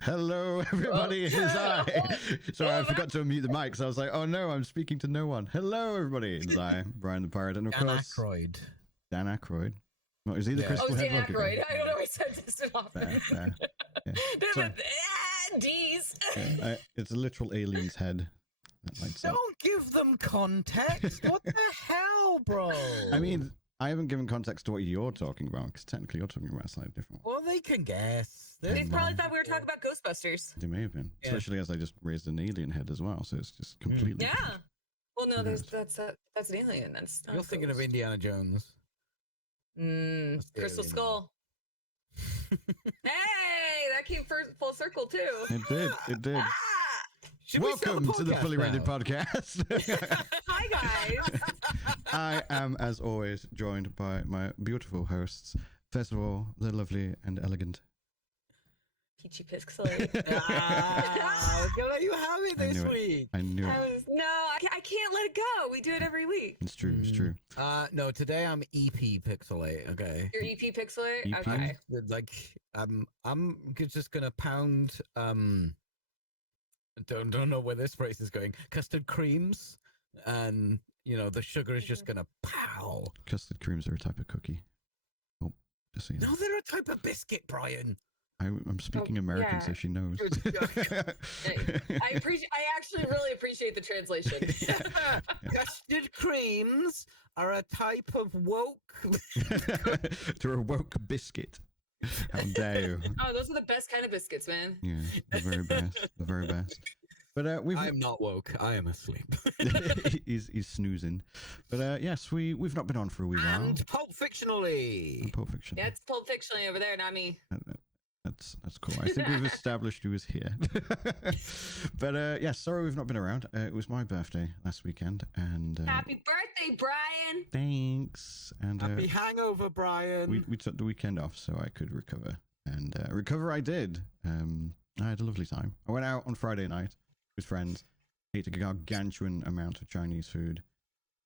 Hello, everybody. It is I. Sorry, I forgot to unmute the mic, so I was like, oh no, I'm speaking to no one. Hello, everybody. It is I, Brian the Pirate, and of course... Dan Aykroyd. Well, is he the Crystal Head? Dan Aykroyd. I don't know. I said this often. Fair. Yeah. D's. Yeah, it's a literal alien's head. Don't give them context. What the hell, bro? I mean, I haven't given context to what you're talking about, because technically you're talking about a slightly different one. Well, they can guess. They probably thought we were talking about Ghostbusters. They may have been, especially as I just raised an alien head as well, so it's just completely different. Well, no, that's an alien. That's not You're thinking of Indiana Jones. Crystal Skull. Hey, that came full circle too. It did. Welcome to the Fully Rendered Podcast. Hi, guys. I am, as always, joined by my beautiful hosts. First of all, the lovely and elegant Peachy Pixelate. What are you having this week? I knew it. I can't let it go. We do it every week. It's true. It's true. No, today I'm EP Pixelate. Okay. You're EP Pixelate. EP? Okay. Like, I'm just gonna pound. Don't know where this phrase is going. Custard creams, and the sugar is just gonna pow. Custard creams are a type of cookie. Oh, just so you know. No, they're a type of biscuit, Brian. I'm speaking American, so she knows. I actually really appreciate the translation. Custard creams are a type of woke. They're a woke biscuit. How dare you? Oh, those are the best kind of biscuits, man. Yeah, the very best. The very best. But I'm not woke. I am asleep. he's snoozing. But yes, we've not been on for a wee while. And Pulp Fictionally. And Pulp Fiction. Yeah, it's Pulp Fictionally over there, not me. That's cool. I think we've established who was here. But yeah, sorry we've not been around. It was my birthday last weekend, and happy birthday, Brian! Thanks. And happy hangover, Brian. We took the weekend off so I could recover, and recover I did. I had a lovely time. I went out on Friday night with friends, ate a gargantuan amount of Chinese food,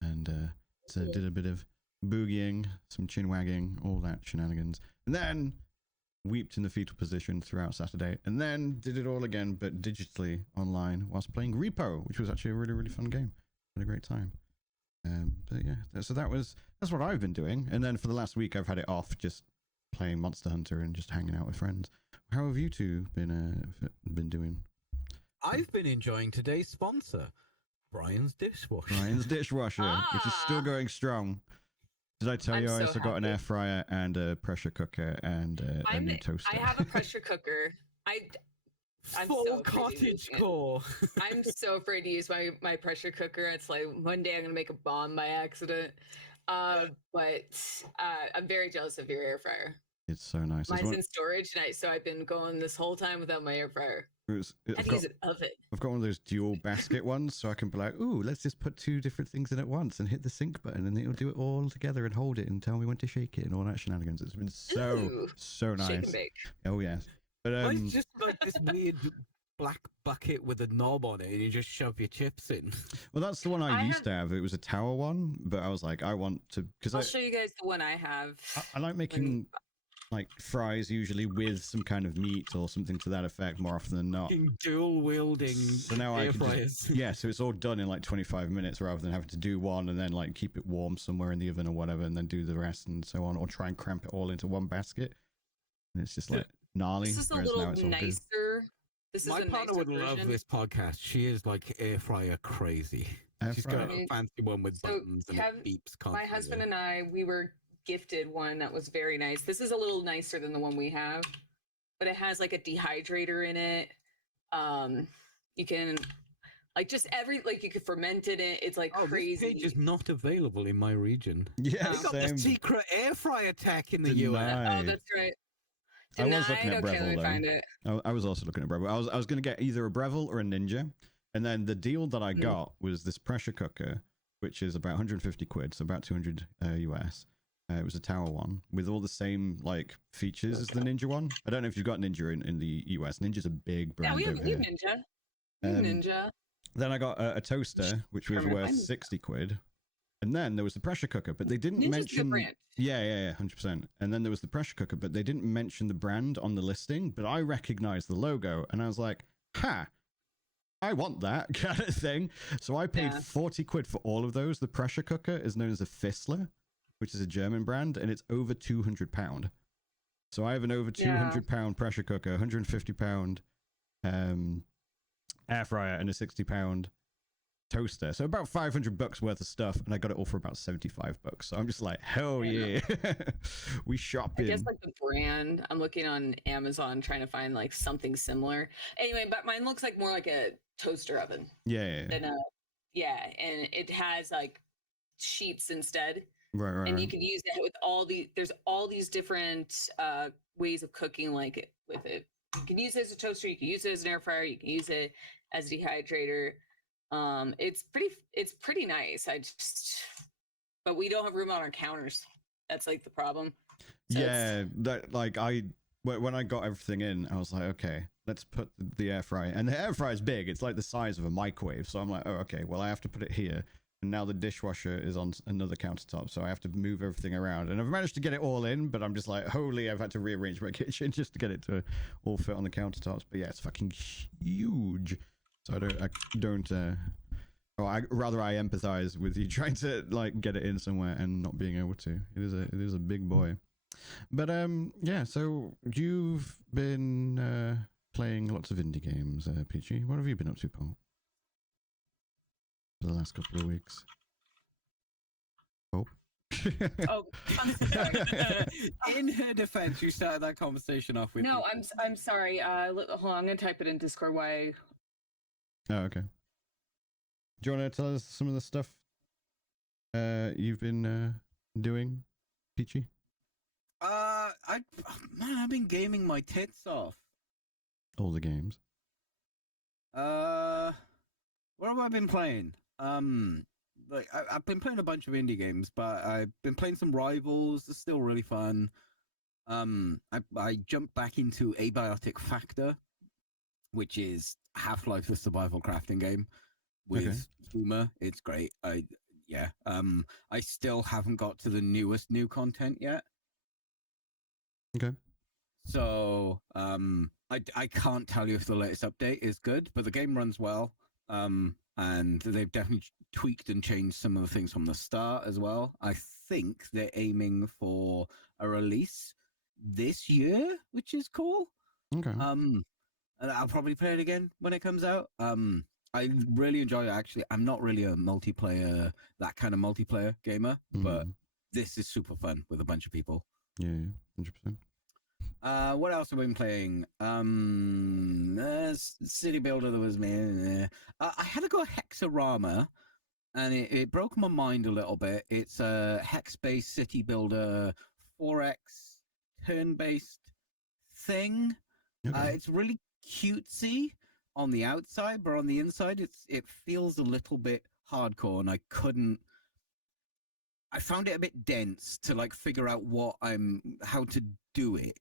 and so did a bit of boogieing, some chin wagging, all that shenanigans, and then weeped in the fetal position throughout Saturday, and then did it all again, but digitally online whilst playing Repo, which was actually a really, really fun game. Had a great time. But yeah, so that's what I've been doing. And then for the last week, I've had it off, just playing Monster Hunter and just hanging out with friends. How have you two been doing? I've been enjoying today's sponsor, Brian's Dishwasher. Brian's Dishwasher, which is still going strong. Did I tell you I also got an air fryer and a pressure cooker and a new toaster? I have a pressure cooker. I'm full so cottage core. I'm so afraid to use my pressure cooker. It's like one day I'm gonna make a bomb by accident. But I'm very jealous of your air fryer. It's so nice. Mine's in storage, so I've been going this whole time without my air fryer. I've got one of those dual basket ones, so I can be like, ooh, let's just put two different things in at once and hit the sync button, and it'll do it all together and hold it and tell me when to shake it and all that shenanigans. It's been so nice. Shake and bake. Oh yes. But it's just like this weird black bucket with a knob on it, and you just shove your chips in. Well, that's the one I used to have. It was a tower one, but I was like, I want to, because I'll show you guys the one I have. I like making like fries usually with some kind of meat or something to that effect more often than not. Dual wielding. So now I can so it's all done in like 25 minutes rather than having to do one and then like keep it warm somewhere in the oven or whatever and then do the rest and so on, or try and cramp it all into one basket. And it's just like gnarly. This is a little nicer. My partner would love this podcast. She is like air fryer crazy. She's got a fancy one with buttons and it beeps constantly. My husband and I, we were gifted one that was very nice. This is a little nicer than the one we have, but it has like a dehydrator in it. You can like you could ferment it. It's like crazy. This page is not available in my region. Yeah, we got the secret air fryer tech in the US. Oh, that's right. I was looking at Breville though. I was also looking at Breville. I was going to get either a Breville or a Ninja, and then the deal that I got was this pressure cooker, which is about 150 quid, so about 200 US. It was a tower one with all the same like features as the Ninja one. I don't know if you've got Ninja in the US. Ninja's a big brand. Yeah, we have Ninja. Ninja. Then I got a toaster, which was worth 60 quid. And then there was the pressure cooker, but they didn't mention. Yeah, 100%. And then there was the pressure cooker, but they didn't mention the brand on the listing. But I recognized the logo, and I was like, "Ha, I want that," kind of thing. So I paid 40 quid for all of those. The pressure cooker is known as a Fissler, which is a German brand, and it's over £200. So I have an over £200 pressure cooker, £150 air fryer, and a £60 toaster. So about $500 worth of stuff, and I got it all for about $75. So I'm just like, hell yeah. We shopping. I guess like the brand, I'm looking on Amazon trying to find like something similar. Anyway, but mine looks like more like a toaster oven. Yeah. And it has like sheets instead. Right. And you can use that with there's all these different ways of cooking like with it. You can use it as a toaster, you can use it as an air fryer, you can use it as a dehydrator. It's pretty nice. But we don't have room on our counters. That's like the problem. So that like when I got everything in, I was like, okay, let's put the air fryer, and the air fryer is big. It's like the size of a microwave. So I'm like, oh, okay, well I have to put it here. And now the dishwasher is on another countertop, so I have to move everything around. And I've managed to get it all in, but I'm just like, holy, I've had to rearrange my kitchen just to get it to all fit on the countertops. But yeah, it's fucking huge. So I empathize with you trying to like get it in somewhere and not being able to. It is a big boy. But yeah, so you've been playing lots of indie games, Peachy. What have you been up to, Paul? For the last couple of weeks. Oh. In her defense, you started that conversation off with. No, I'm sorry. Hold on, I'm gonna type it in Discord. Why? Oh, okay. Do you want to tell us some of the stuff you've been doing, Peachy? I've been gaming my tits off. All the games. What have I been playing? I've been playing a bunch of indie games, but I've been playing some Rivals. It's still really fun. I jumped back into Abiotic Factor, which is Half-Life, the survival crafting game with Rumour. It's great. I still haven't got to the new content yet. Okay. So I can't tell you if the latest update is good, but the game runs well. And they've definitely tweaked and changed some of the things from the start as well. I think they're aiming for a release this year, which is cool. Okay. And I'll probably play it again when it comes out. I really enjoy it, actually. I'm not really a that kind of multiplayer gamer, but this is super fun with a bunch of people. Yeah, 100%. What else have we been playing? City Builder, there was me. I had to go Hexorama, and it broke my mind a little bit. It's a hex-based City Builder 4X turn-based thing. Okay. It's really cutesy on the outside, but on the inside, it feels a little bit hardcore, and I found it a bit dense to like figure out how to do it.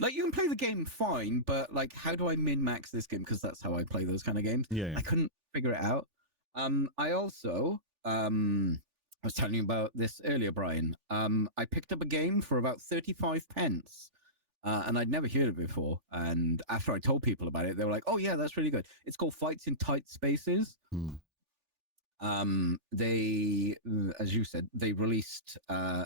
Like you can play the game fine, but like how do I min-max this game? Because that's how I play those kind of games. Yeah. I couldn't figure it out. I also, I was telling you about this earlier, Brian. I picked up a game for about 35 pence. And I'd never heard of it before. And after I told people about it, they were like, oh yeah, that's really good. It's called Fights in Tight Spaces. They, as you said, they released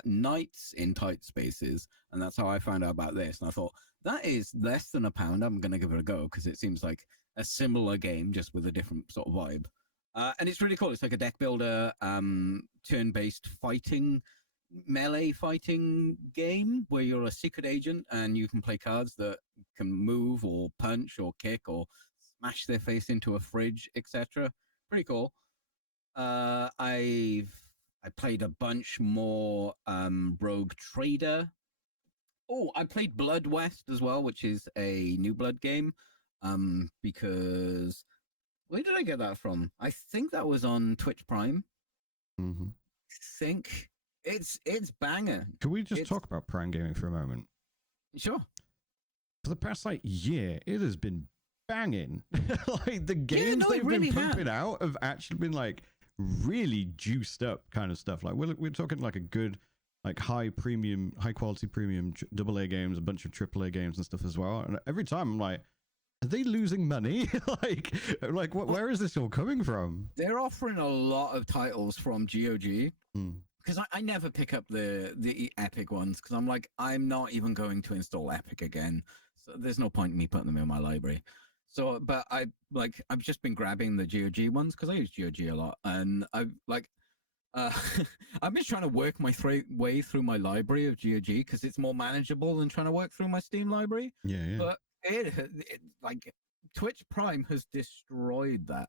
Nights in Tight Spaces, and that's how I found out about this. And I thought, that is less than £1. I'm going to give it a go, because it seems like a similar game, just with a different sort of vibe. And it's really cool. It's like a deck builder, turn-based melee fighting game, where you're a secret agent, and you can play cards that can move, or punch, or kick, or smash their face into a fridge, etc. Pretty cool. I played a bunch more Rogue Trader. Oh, I played Blood West as well, which is a New Blood game. Because where did I get that from? I think that was on Twitch Prime. I think it's banger. Can we just talk about Prime Gaming for a moment? Sure. For the past year, it has been banging. Like the games they've been pumping out have actually been like really juiced up kind of stuff. Like we're talking like a good, like high quality premium AA games, a bunch of AAA games and stuff as well. And every time I'm like, are they losing money? like where is this all coming from? They're offering a lot of titles from GOG. Because I never pick up the Epic ones because I'm like, I'm not even going to install Epic again. So there's no point in me putting them in my library. So, but I've just been grabbing the GOG ones because I use GOG a lot. And I've I've been trying to work my way through my library of GOG because it's more manageable than trying to work through my Steam library. Yeah. But it like Twitch Prime has destroyed that.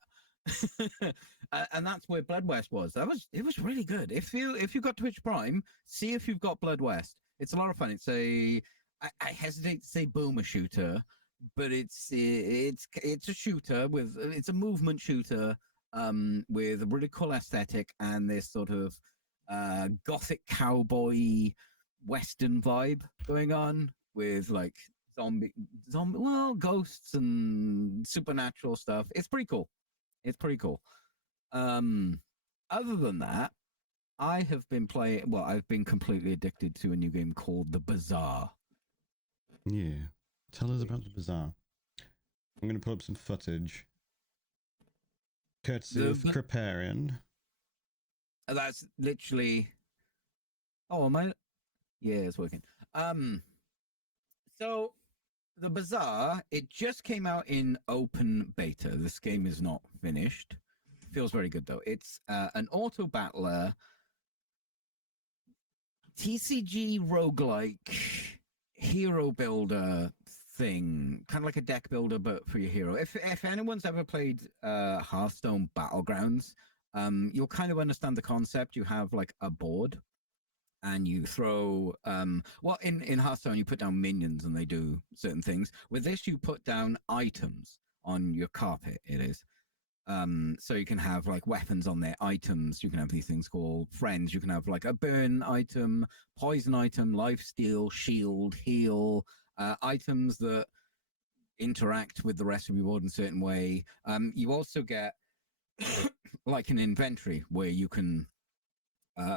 And that's where Blood West was. It was really good. If you got Twitch Prime, see if you've got Blood West. It's a lot of fun. It's I hesitate to say boomer shooter, but it's a shooter it's a movement shooter with a really cool aesthetic and this sort of gothic cowboy western vibe going on with like zombie ghosts and supernatural stuff. It's pretty cool. Other than that, I've been completely addicted to a new game called The Bazaar. Yeah. Tell us about The Bazaar. I'm going to pull up some footage. Courtesy of Kriparian. That's literally... Oh, am I... Yeah, it's working. So... The Bazaar, it just came out in open beta. This game is not finished. Feels very good, though. It's an auto-battler TCG roguelike hero builder thing. Kind of like a deck builder, but for your hero. If anyone's ever played Hearthstone Battlegrounds, you'll kind of understand the concept. You have like a board. And you throw, in Hearthstone, you put down minions and they do certain things. With this, you put down items on your carpet, it is. So you can have like weapons on their items. You can have these things called friends. You can have like a burn item, poison item, lifesteal, shield, heal, items that interact with the rest of your board in a certain way. You also get like an inventory where you can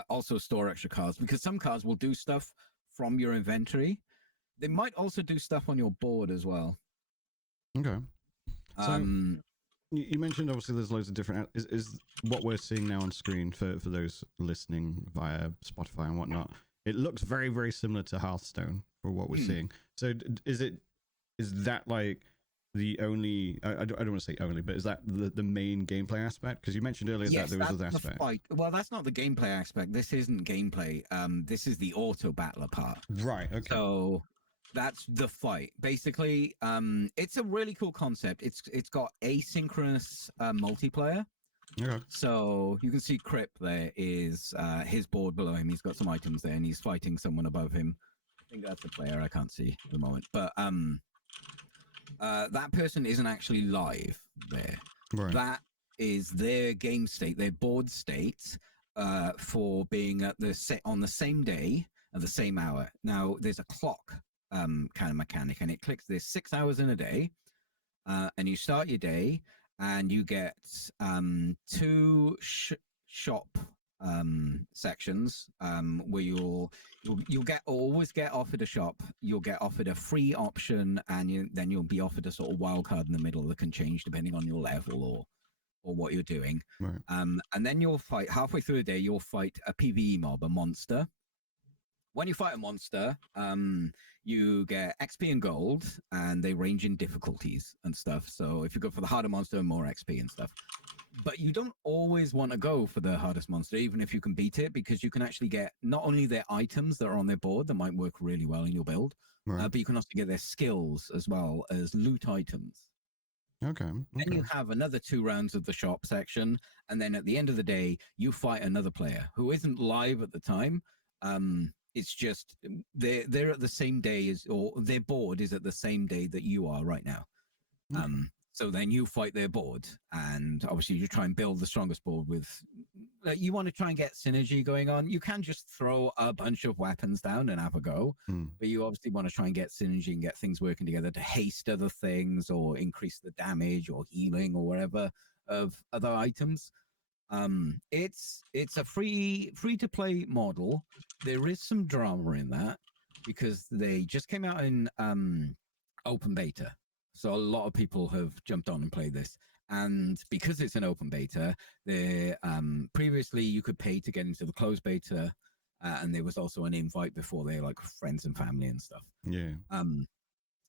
also store extra cards, because some cards will do stuff from your inventory. They might also do stuff on your board as well. Okay. So you mentioned obviously there's loads of different... Is what we're seeing now on screen for those listening via Spotify and whatnot, it looks very, very similar to Hearthstone for what we're seeing. So is that like the only... I don't want to say only, but is that the main gameplay aspect? Because you mentioned earlier that there was other aspect. Well, that's not the gameplay aspect. This isn't gameplay. This is the auto battler part. Right. Okay. So that's the fight. Basically, it's a really cool concept. It's got asynchronous multiplayer. Okay. So you can see Crip there is his board below him. He's got some items there, and he's fighting someone above him. I think that's the player. I can't see at the moment, but that person isn't actually live there. Right. That is their game state, their board state, for being on the same day at the same hour. Now, there's a clock kind of mechanic, and it clicks. There's 6 hours in a day, and you start your day, and you get two shop sections where you'll always get offered a shop. You'll get offered a free option, and then you'll be offered a sort of wild card in the middle that can change depending on your level or what you're doing. Right. And then you'll fight halfway through the day. You'll fight a PvE mob, a monster. When you fight a monster, you get XP and gold, and they range in difficulties and stuff. So if you go for the harder monster, more XP and stuff. But you don't always want to go for the hardest monster, even if you can beat it, because you can actually get not only their items that are on their board that might work really well in your build, right. But you can also get their skills as well as loot items. Okay. Then you have another 2 rounds of the shop section, and then at the end of the day, you fight another player who isn't live at the time. It's just they're at the same day or their board is at the same day that you are right now. So then you fight their board, and obviously you try and build the strongest board with... you want to try and get synergy going on. You can just throw a bunch of weapons down and have a go, but you obviously want to try and get synergy and get things working together to haste other things or increase the damage or healing or whatever of other items. It's a free to play model. There is some drama in that because they just came out in open beta, so a lot of people have jumped on and played this. And because it's an open beta, there previously you could pay to get into the closed beta, and there was also an invite before they like friends and family and stuff. Yeah.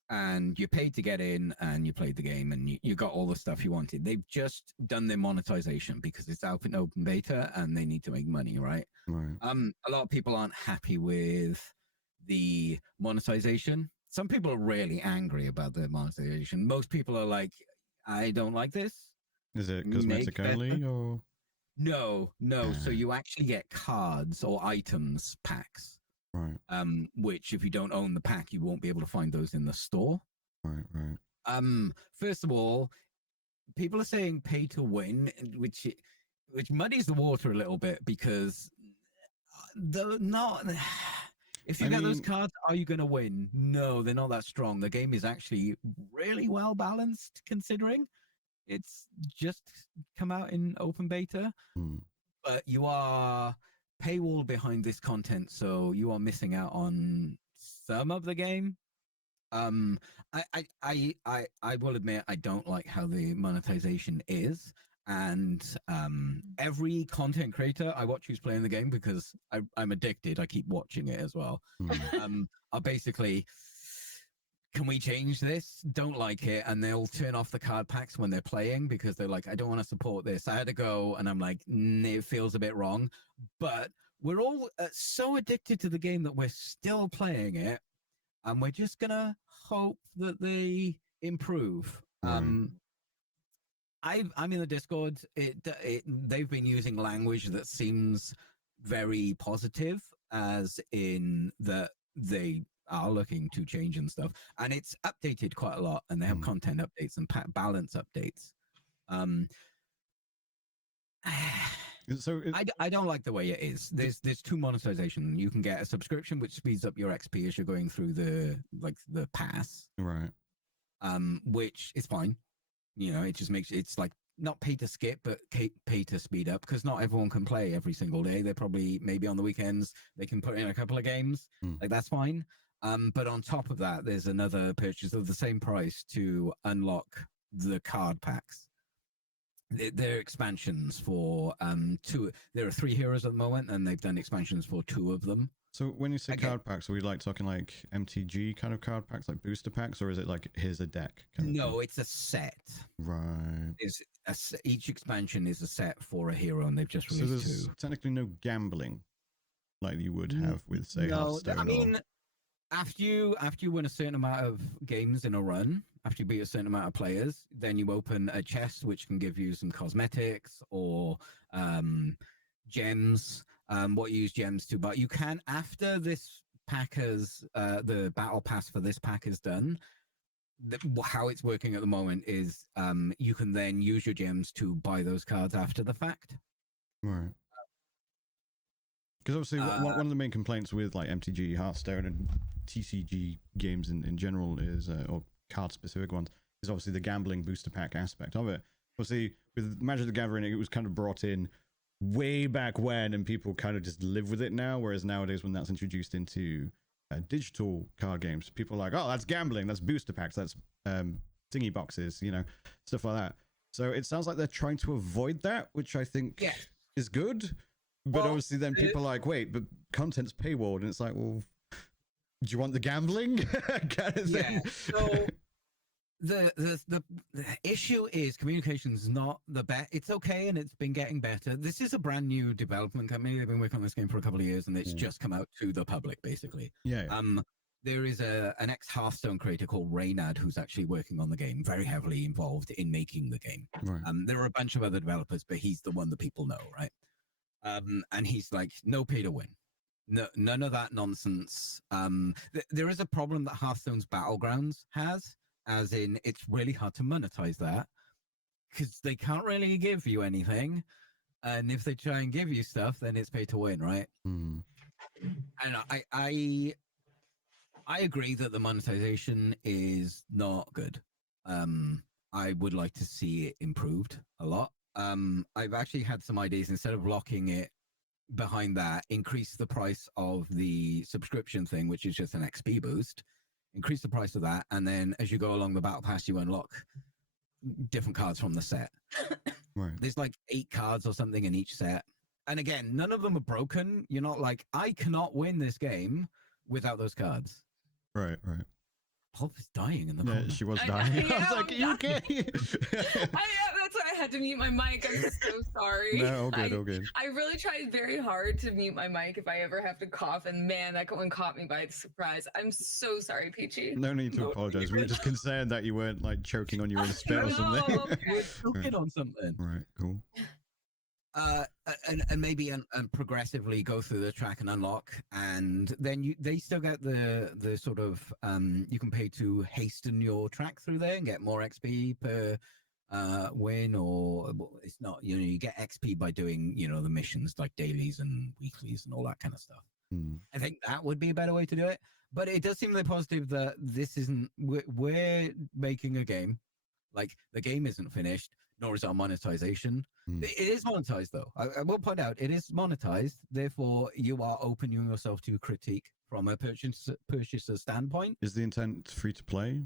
And you paid to get in and you played the game and you got all the stuff you wanted. They've just done their monetization because it's out in open beta and they need to make money, right? Right. A lot of people aren't happy with the monetization. Some people are really angry about the monetization. Most people are like, I don't like this. Is it cosmetic only or? No. So you actually get cards or items packs. Right. Which if you don't own the pack, you won't be able to find those in the store. Right. First of all, people are saying pay to win, which muddies the water a little bit because they're not. If you get those cards, are you going to win? No, they're not that strong. The game is actually really well balanced considering it's just come out in open beta, but you are paywall behind this content, so you are missing out on some of the game. I will admit I don't like how the monetization is, and every content creator I watch who's playing the game, because I'm addicted, I keep watching it as well. Are basically, can we change this? Don't like it, and they'll turn off the card packs when they're playing because they're like, I don't want to support this. I had to go, and I'm like, it feels a bit wrong. But we're all so addicted to the game that we're still playing it, and we're just gonna hope that they improve. I'm in the Discord. They've been using language that seems very positive, as in that they are looking to change and stuff, and it's updated quite a lot, and they have content updates and balance updates. So I don't like the way it is. There's two monetization. You can get a subscription which speeds up your XP as you're going through the pass, right? Which is fine. You know, it just makes it's like not pay to skip, but pay to speed up, because not everyone can play every single day. They probably maybe on the weekends they can put in a couple of games. Like that's fine. But on top of that, there's another purchase of the same price to unlock the card packs. They're expansions for two. There are 3 heroes at the moment, and they've done expansions for 2 of them. So when you say card packs, are we like talking like MTG kind of card packs, like booster packs, or is it like here's a deck? No, it's a set. Right. Each expansion is a set for a hero, and they've just released 2. So there's technically no gambling like you would have with, say, Hearthstone. I mean, after you win a certain amount of games in a run, after you beat a certain amount of players, then you open a chest which can give you some cosmetics or gems. What you use gems to, but you can, after this pack has the battle pass for this pack is done, how it's working at the moment is you can then use your gems to buy those cards after the fact. Right. Because obviously one of the main complaints with like MTG, Hearthstone, and TCG games in general is, or card-specific ones, is obviously the gambling booster pack aspect of it. Obviously, with Magic the Gathering, it was kind of brought in way back when, and people kind of just live with it now, whereas nowadays when that's introduced into digital card games, people are like, oh, that's gambling, that's booster packs, that's thingy boxes, you know, stuff like that. So it sounds like they're trying to avoid that, which I think is good. But obviously then people are like, wait, but content's paywalled, and it's like, well, do you want the gambling? Kind of thing. So the issue is communication's not the best. It's okay, and it's been getting better. This is a brand new development company. They've been working on this game for a couple of years, and it's just come out to the public, basically. Yeah. There is an ex-Hearthstone creator called Reynad who's actually working on the game, very heavily involved in making the game. Right. There are a bunch of other developers, but he's the one that people know, right? And he's like, no pay to win. No, none of that nonsense. There is a problem that Hearthstone's Battlegrounds has, as in it's really hard to monetize that because they can't really give you anything. And if they try and give you stuff, then it's pay to win, right? And I agree that the monetization is not good. I would like to see it improved a lot. I've actually had some ideas. Instead of locking it behind that, increase the price of the subscription thing, which is just an XP boost. Increase the price of that, and then as you go along the battle pass, you unlock different cards from the set. Right. There's like 8 cards or something in each set. And again, none of them are broken. You're not like, I cannot win this game without those cards. Right. Pulp is dying in the Yeah, corner. she was I dying. I was am like, are you okay? That's why I had to mute my mic. I'm so sorry. No, all good. I really tried very hard to mute my mic if I ever have to cough, and man, that one caught me by surprise. I'm so sorry, Peachy. No need to apologize. We were just concerned that you weren't like choking on your own spit or something. Okay. We're choking on something. Right, cool. And maybe and progressively go through the track and unlock, and then they still get the sort of you can pay to hasten your track through there and get more XP per win, or it's not, you get XP by doing the missions like dailies and weeklies and all that kind of stuff. I think that would be a better way to do it, but it does seem really positive that this isn't we're making a game, like the game isn't finished, nor is our monetization. It is monetized though. I will point out it is monetized, therefore you are opening yourself to critique from a purchaser standpoint. Is the intent free to play?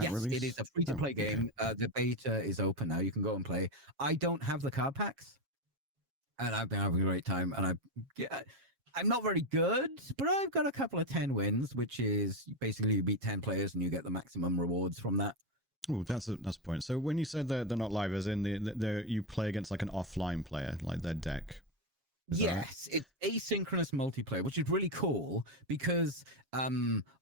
Yes, Release? it is a free-to-play game. The beta is open now. You can go and play. I don't have the card packs, and I've been having a great time. And I'm not very good, but I've got a couple of 10 wins, which is basically you beat 10 players and you get the maximum rewards from that. Oh, that's a point. So when you said they're not live, as in you play against like an offline player, like their deck. Yes, it's asynchronous multiplayer, which is really cool because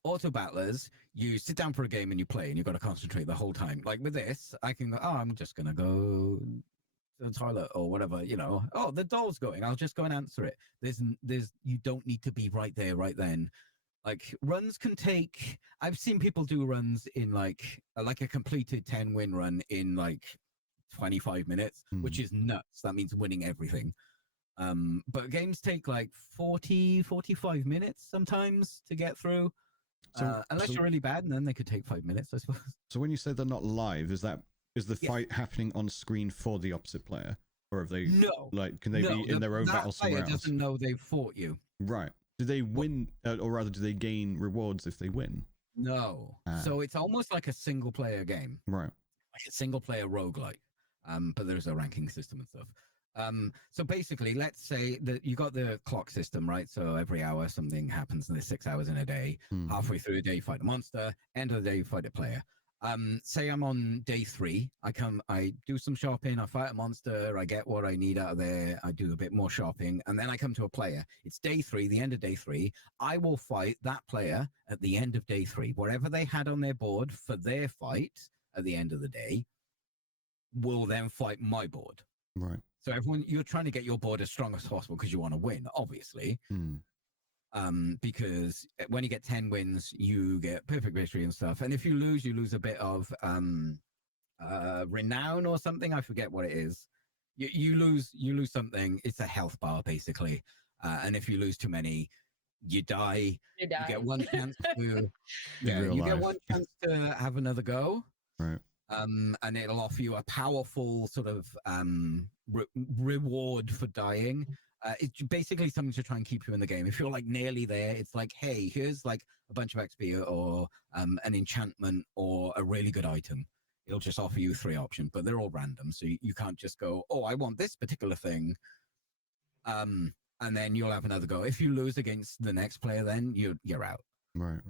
auto battlers, you sit down for a game and you play and you've got to concentrate the whole time. Like with this, I can go, I'm just going to go to the toilet or whatever, oh, the door's going, I'll just go and answer it. You don't need to be right there, right then. Like runs can take, I've seen people do runs in like a completed 10-win run in like 25 minutes, which is nuts. That means winning everything. But games take like 45 minutes sometimes to get through, unless you're really bad, and then they could take 5 minutes, I suppose. So when you say they're not live, is the fight happening on screen for the opposite player, or have they can they be in their own battle somewhere else? Doesn't know they've fought you. Right. Do they win, or rather, do they gain rewards if they win? No. So it's almost like a single player game, right? Like a single player roguelike. But there's a ranking system and stuff. So basically, let's say that you got the clock system, right? So every hour something happens, and there's 6 hours in a day. Halfway through the day, you fight a monster. End of the day, you fight a player. Say I'm on day 3. I do some shopping, I fight a monster, I get what I need out of there, I do a bit more shopping, and then I come to a player. It's day 3, the end of day 3. I will fight that player at the end of day 3. Whatever they had on their board for their fight at the end of the day will then fight my board. Right. So you're trying to get your board as strong as possible because you want to win, obviously. Because when you get 10 wins, you get perfect victory and stuff. And if you lose a bit of renown or something. I forget what it is. You lose something. It's a health bar, basically. And if you lose too many, you die. You get one chance to get one chance to have another go. Right. And it'll offer you a powerful sort of reward for dying. It's basically something to try and keep you in the game. If you're like nearly there, it's like, hey, here's like a bunch of XP or an enchantment or a really good item. It'll just offer you 3 options, but they're all random. So you can't just go, oh, I want this particular thing. And then you'll have another go. If you lose against the next player, then you're out. Right.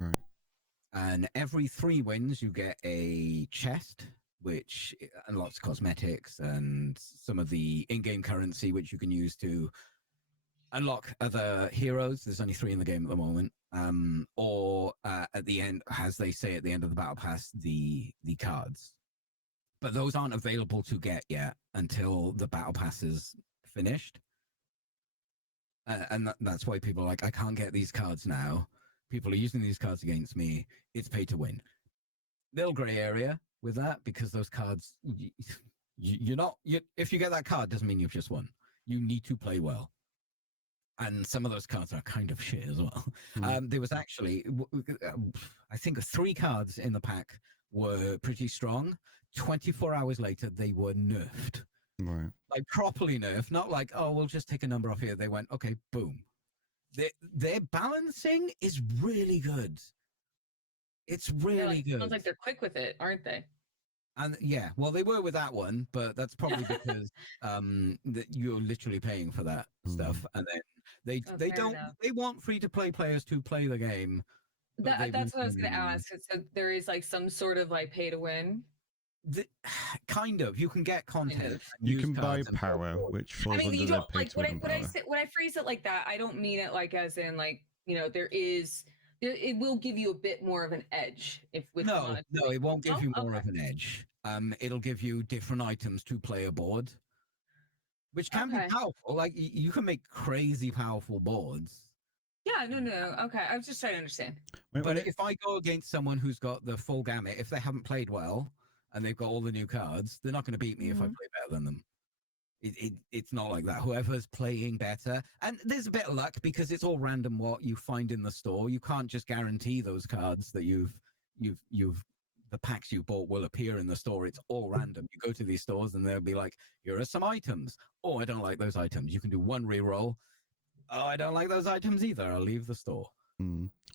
And every 3 wins, you get a chest, which unlocks cosmetics and some of the in-game currency, which you can use to unlock other heroes. There's only 3 in the game at the moment. Or at the end, as they say at the end of the battle pass, the cards. But those aren't available to get yet until the battle pass is finished. And that's why people are like, I can't get these cards now. People are using these cards against me. It's pay to win. Little gray area with that, because those cards, if you get that card, doesn't mean you've just won. You need to play well. And some of those cards are kind of shit as well. There was actually, I think 3 cards in the pack were pretty strong. 24 hours later, they were nerfed. Right. Like properly nerfed, not like, oh, we'll just take a number off here. They went, okay, boom. Their balancing is really good. It's really good. Sounds like they're quick with it, aren't they? And yeah, well, they were with that one, but that's probably because that you're literally paying for that stuff, and then they don't enough. they want free to play players to play the game. That's what I was going to ask. So there is like some sort of like pay to win. Kind of, you can get content. Kind of. You can buy power, which falls under you the don't pay like to when win I power. when I phrase it like that. I don't mean it like as in like it will give you a bit more of an edge if with no, it won't give you more of an edge. It'll give you different items to play a board, which can be powerful. Like you can make crazy powerful boards. Yeah, no. Okay, I was just trying to understand. But if I go against someone who's got the full gamut, if they haven't played well and they've got all the new cards, they're not going to beat me if I play better than them. It's not like that. Whoever's playing better, and there's a bit of luck because it's all random what you find in the store. You can't just guarantee those cards that you've the packs you bought will appear in the store. It's all random. You go to these stores and they'll be like, here are some items. Oh, I don't like those items. You can do one reroll. Oh, I don't like those items either. I'll leave the store.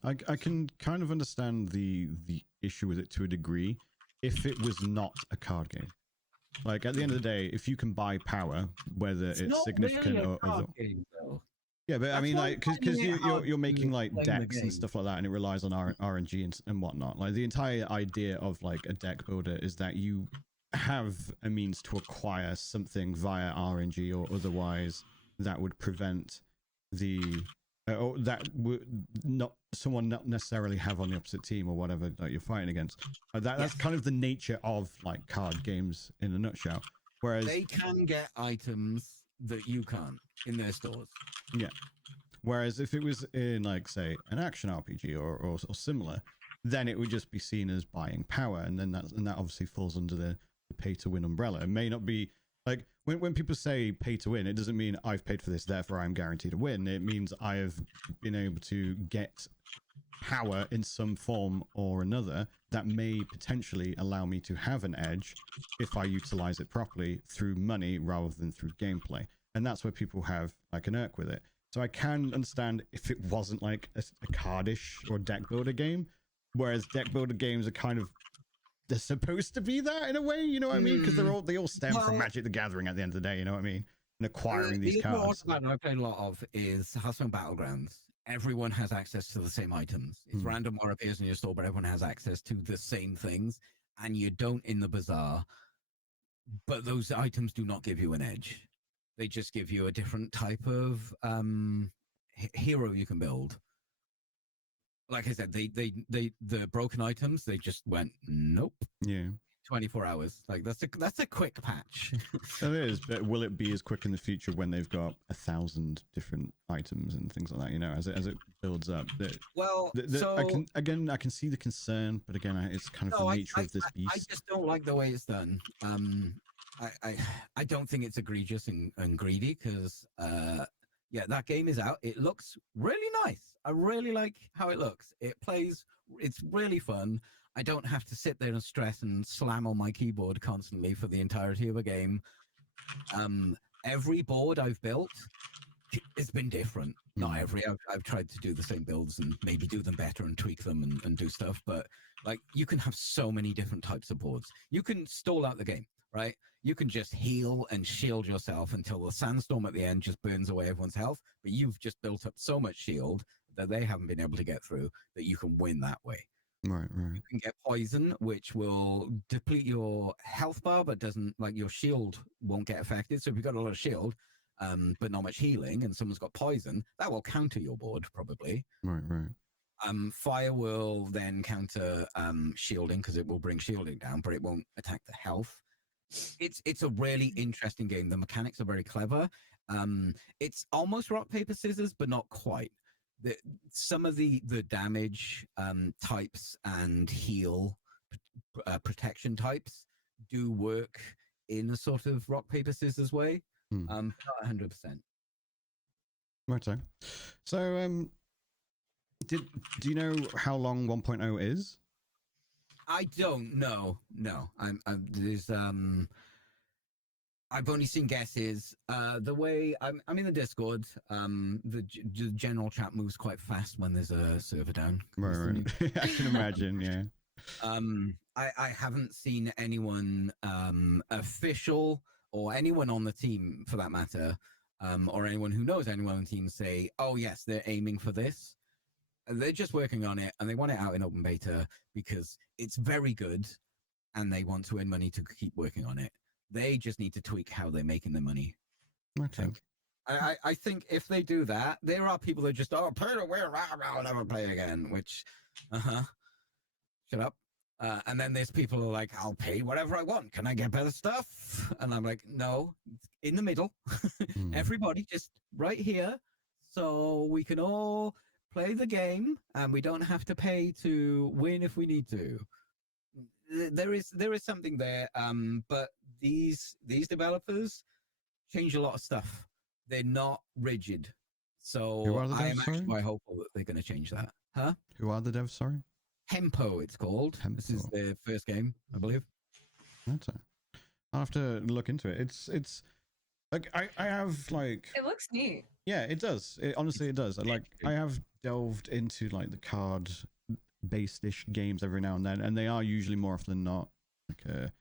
I can kind of understand the issue with it to a degree if it was not a card game. Like at the end of the day, if you can buy power, whether it's significant really or other. Game, yeah, but I mean, like, because you're making like decks and game. stuff like that, and it relies on RNG and whatnot. Like the entire idea of like a deck builder is that you have a means to acquire something via RNG or otherwise that would prevent the or that would not necessarily have on the opposite team or whatever that you're fighting against. That's kind of the nature of like card games in a nutshell. Whereas they can get items that you can't in their stores. Yeah. Whereas if it was in like say an action RPG or similar, then it would just be seen as buying power, and then that obviously falls under the pay to win umbrella. It may not be like when people say pay to win, it doesn't mean I've paid for this, therefore I'm guaranteed to win. It means I have been able to get power in some form or another that may potentially allow me to have an edge if I utilize it properly through money rather than through gameplay. And that's where people have like an irk with it. So I can understand if it wasn't like a cardish or deck builder game, whereas deck builder games are kind of, they're supposed to be that in a way, you know what I mean? Because they all stem from Magic the Gathering at the end of the day, you know what I mean? And acquiring these cards. The I played a lot of is Hearthstone Battlegrounds. Everyone has access to the same items. It's random what appears in your store, but everyone has access to the same things, and you don't in the Bazaar. But those items do not give you an edge. They just give you a different type of hero you can build. Like I said, the broken items, they just went nope. Yeah. 24 hours. Like that's a quick patch. It is, but will it be as quick in the future when they've got 1,000 different items and things like that? You know, as it builds up. Well, so I can see the concern, but again, it's kind of the nature of this beast. I just don't like the way it's done. I don't think it's egregious and greedy because yeah, that game is out. It looks really nice. I really like how it looks. It plays. It's really fun. I don't have to sit there and stress and slam on my keyboard constantly for the entirety of a game. Every board I've built, it's been different. Not every. I've tried to do the same builds and maybe do them better and tweak them and do stuff. But like, you can have so many different types of boards. You can stall out the game, right? You can just heal and shield yourself until the sandstorm at the end just burns away everyone's health. But you've just built up so much shield that they haven't been able to get through that you can win that way. Right. You can get poison, which will deplete your health bar, but doesn't, like, your shield won't get affected. So if you've got a lot of shield, but not much healing, and someone's got poison, that will counter your board probably. Right. Fire will then counter shielding because it will bring shielding down, but it won't attack the health. It's a really interesting game. The mechanics are very clever. It's almost rock paper scissors, but not quite. Some of the damage types and heal protection types do work in a sort of rock paper scissors way. Not 100%. Right. So do you know how long 1.0 is? I don't know. No, there's I've only seen guesses. The way I'm in the Discord, the general chat moves quite fast when there's a server down. Right. I can imagine. Yeah. I haven't seen anyone official or anyone on the team for that matter, or anyone who knows anyone on the team say, "Oh yes, they're aiming for this." They're just working on it, and they want it out in open beta because it's very good, and they want to earn money to keep working on it. They just need to tweak how they're making their money. Okay. I think if they do that, there are people that just, oh, play it away, I'll never play again, which, shut up. And then there's people who are like, I'll pay whatever I want. Can I get better stuff? And I'm like, no, in the middle. Everybody just right here. So we can all play the game and we don't have to pay to win if we need to. There is something there. But these developers change a lot of stuff. They're not rigid. So I am actually quite hopeful that they're going to change that. Huh? Who are the devs, sorry? Hempo, it's called. Hempo. This is their first game, I believe. That's it. I'll have to look into it. It's like I have like. It looks neat. Yeah, it does. Honestly, it does. Like I have delved into like the card-based-ish games every now and then, and they are usually more often than not like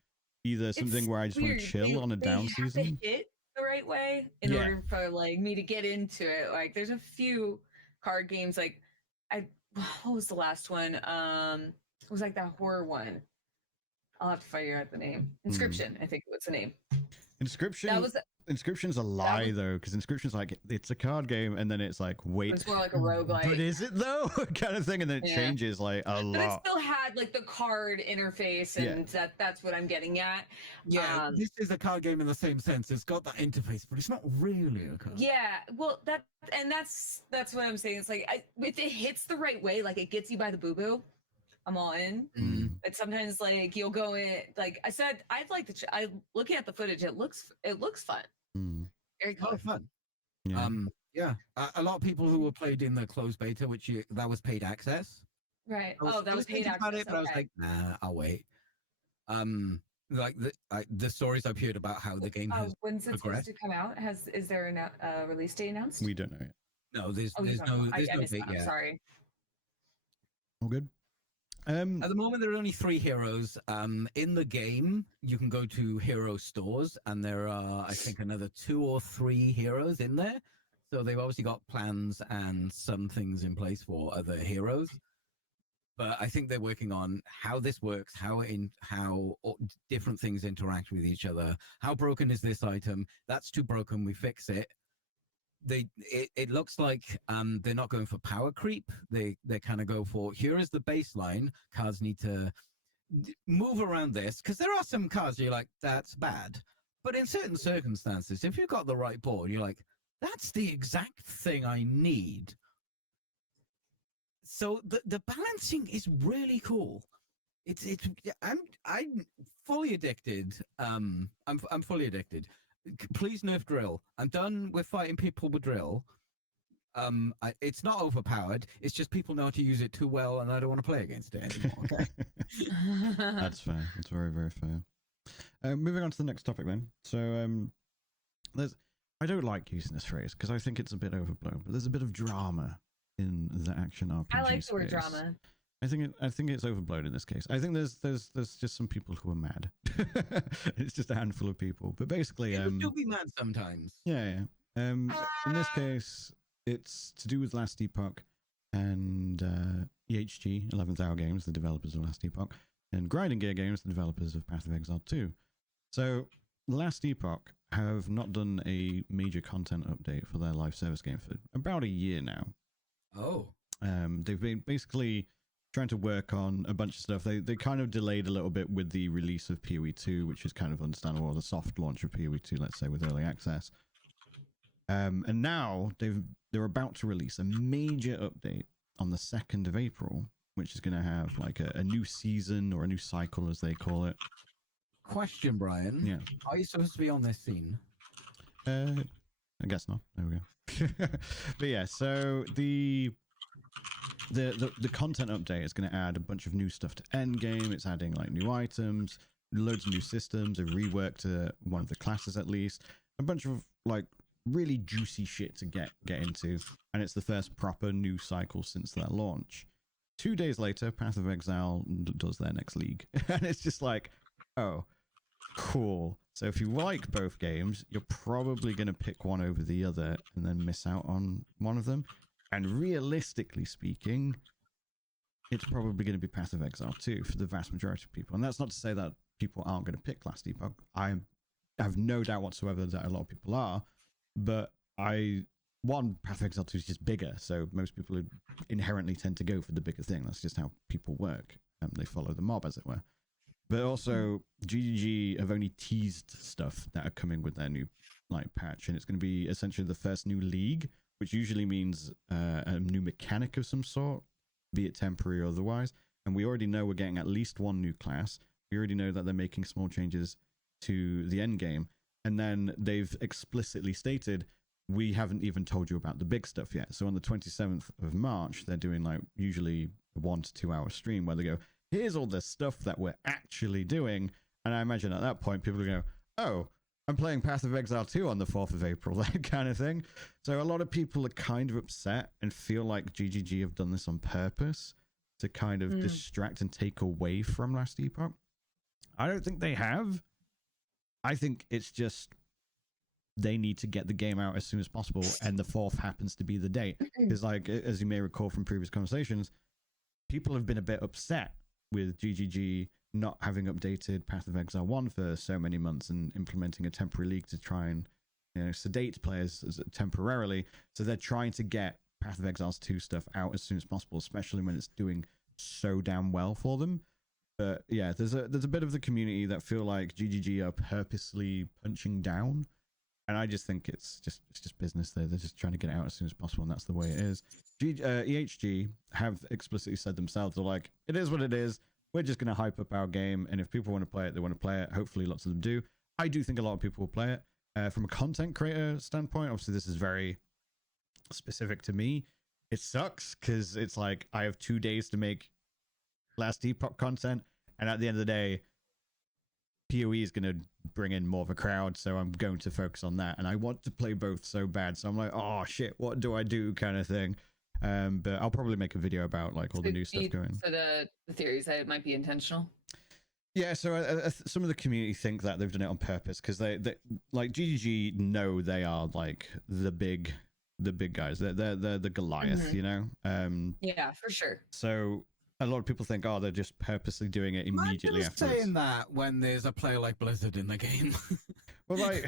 either something where I just want to chill on a down season. To hit the right way in order for like me to get into it. Like there's a few card games like what was the last one? It was like that horror one. I'll have to figure out the name. Inscription, I think was the name. Inscription. Inscription's a lie though, because Inscription's like it's a card game, and then it's like wait, it's more like a roguelike. But is it though? Kind of thing, and then it changes like a lot. But it still had like the card interface, and that's what I'm getting at. Yeah, this is a card game in the same sense. It's got that interface, but it's not really a card. Yeah, well, that's what I'm saying. It's like if it hits the right way, like it gets you by the boo boo, I'm all in. But sometimes like you'll go in, like I said, I'd like to. I looking at the footage, it looks fun. Very cool. Fun. Yeah. A lot of people who were played in the closed beta, that was paid access. Right. That was paid access. But I was like, nah, I'll wait. Like the stories I've heard about how the game has when's it progressed. supposed to come out? Is there a release date announced? We don't know yet. No, there's no date yet. I'm sorry. All good. At the moment, there are only 3 heroes. In the game, you can go to hero stores, and there are, I think, another 2 or 3 heroes in there. So they've obviously got plans and some things in place for other heroes. But I think they're working on how this works, how different things interact with each other. How broken is this item? That's too broken. We fix it. It looks like they're not going for power creep. They kind of go for, here is the baseline. Cards need to move around this, because there are some cards you're like, that's bad. But in certain circumstances, if you've got the right board, you're like, that's the exact thing I need. So the balancing is really cool. I'm fully addicted. I'm fully addicted. Please nerf drill. I'm done with fighting people with drill. It's not overpowered. It's just people know how to use it too well, and I don't want to play against it anymore. Okay. That's fair. That's very, very fair. Moving on to the next topic then. So I don't like using this phrase because I think it's a bit overblown, but there's a bit of drama in the action RPG. I like the word drama. I think it's overblown in this case. I think there's just some people who are mad. It's just a handful of people, but basically, you'll be mad sometimes. Yeah. In this case, it's to do with Last Epoch and EHG, 11th Hour Games, the developers of Last Epoch, and Grinding Gear Games, the developers of Path of Exile 2. So, Last Epoch have not done a major content update for their live service game for about a year now. Oh. They've been basically trying to work on a bunch of stuff. They kind of delayed a little bit with the release of PoE 2, which is kind of understandable, or the soft launch of PoE 2, let's say, with early access. And now they're about to release a major update on the 2nd of April, which is going to have like a new season or a new cycle, as they call it. Question, Brian. Yeah. Are you supposed to be on this scene? I guess not. There we go. But yeah, so the content update is going to add a bunch of new stuff to Endgame. It's adding like new items. loads of new systems. They've reworked one of the classes at least. A bunch of like really juicy shit to get into, and it's the first proper new cycle since their launch. 2 days later, Path of Exile does their next league, and it's just like, oh, cool. So if you like both games, you're probably going to pick one over the other and then miss out on one of them. And realistically speaking, it's probably going to be Path of Exile 2 for the vast majority of people. And that's not to say that people aren't going to pick Last Epoch. I have no doubt whatsoever that a lot of people are. But Path of Exile 2 is just bigger. So most people would inherently tend to go for the bigger thing. That's just how people work. They follow the mob, as it were. But also, GGG have only teased stuff that are coming with their new patch. And it's going to be essentially the first new league, which usually means a new mechanic of some sort, be it temporary or otherwise. And we already know we're getting at least one new class. We already know that they're making small changes to the end game. And then they've explicitly stated, we haven't even told you about the big stuff yet. So on the 27th of March, they're doing usually a 1 to 2 hour stream where they go, here's all the stuff that we're actually doing. And I imagine at that point, people go, oh, I'm playing Path of Exile 2 on the 4th of April, that kind of thing. So a lot of people are kind of upset and feel like GGG have done this on purpose to kind of distract and take away from Last Epoch. I don't think they have. I think it's just they need to get the game out as soon as possible, and the 4th happens to be the date. Because, as you may recall from previous conversations, people have been a bit upset with GGG not having updated Path of Exile 1 for so many months and implementing a temporary league to try and sedate players temporarily. So they're trying to get Path of Exile's 2 stuff out as soon as possible, especially when it's doing so damn well for them. But yeah, there's a bit of the community that feel like GGG are purposely punching down, and I just think it's just business. They're just trying to get it out as soon as possible, and that's the way it is. EHG have explicitly said themselves, they're like, it is what it is. We're just going to hype up our game, and if people want to play it, they want to play it. Hopefully lots of them do. I do think a lot of people will play it. From a content creator standpoint, obviously this is very specific to me. It sucks because it's like I have 2 days to make Last Epoch content, and at the end of the day, PoE is going to bring in more of a crowd, so I'm going to focus on that, and I want to play both so bad, so I'm like, oh shit, what do I do, kind of thing. But I'll probably make a video about all the new stuff going. So the theories that it might be intentional. Yeah, so some of the community think that they've done it on purpose because they like GGG know they are the big guys. They're the Goliath, Yeah, for sure. So a lot of people think, oh, they're just purposely doing it immediately afterwards. Saying that when there's a player like Blizzard in the game. Well, I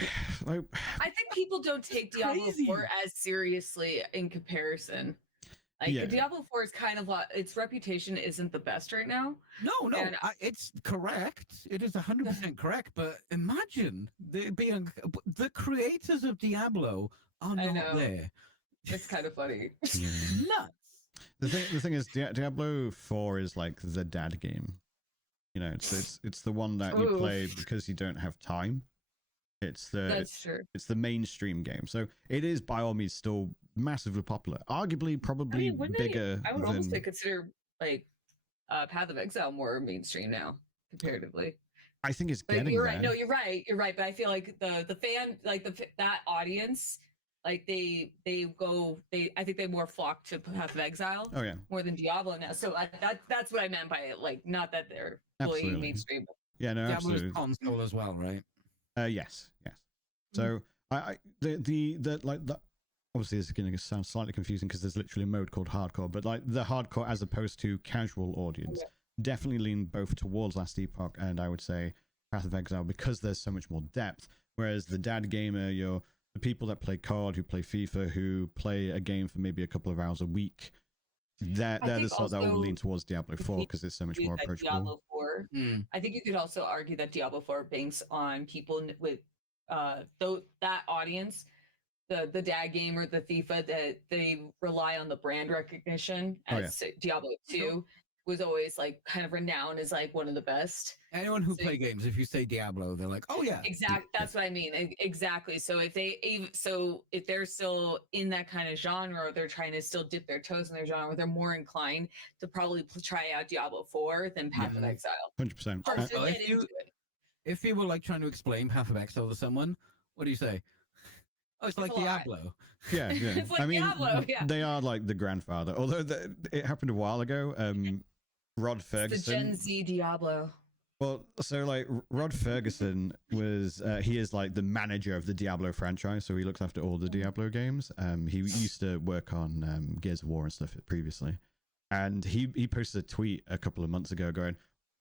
think people don't take Diablo 4 as seriously in comparison. Diablo 4 is kind of its reputation isn't the best right now. No, it's correct. It is 100% correct. But imagine the creators of Diablo are not there. It's kind of funny. Yeah. Nuts. The thing is, Diablo 4 is like the dad game. It's the one that you play because you don't have time. That's true. It's the mainstream game, so it is by all means still massively popular. Arguably, probably bigger. I would almost consider Path of Exile more mainstream now comparatively. I think it's getting there. Right. No, you're right. You're right. But I feel like the fan, that audience, I think they more flock to Path of Exile. Oh yeah. More than Diablo now. So that's what I meant by it. Not that they're fully mainstream. Yeah, no, Diablo's absolutely. console as well, right? Yes. So obviously it's going to sound slightly confusing because there's literally a mode called hardcore, but the hardcore as opposed to casual audience definitely lean both towards Last Epoch and I would say Path of Exile because there's so much more depth. Whereas the dad gamer, the people that play COD, who play FIFA, who play a game for maybe a couple of hours a week, they're the sort that will lean towards Diablo 4 because it's so much more approachable. Diablo 4. I think you could also argue that Diablo 4 banks on people with that audience, the dad gamer, the FIFA, that they rely on the brand recognition as Diablo 2 was always kind of renowned as one of the best. Anyone who play games, if you say Diablo, they're like, oh yeah. Exactly. That's what I mean. Exactly. So if they're still in that kind of genre, or they're trying to still dip their toes in their genre, they're more inclined to probably try out Diablo 4 than Path of Exile. 100%. If you were like trying to explain Path of Exile to someone, what do you say? Oh, it's like a lot. Diablo. Yeah, yeah. It's like I mean, Diablo, yeah. they are like the grandfather. Although it happened a while ago. Rod It's the Ferguson. Gen Z Diablo. Well, so like Rod Ferguson was he is like the manager of the Diablo franchise, so he looks after all the Diablo games. He used to work on Gears of War and stuff previously, and he posted a tweet a couple of months ago going,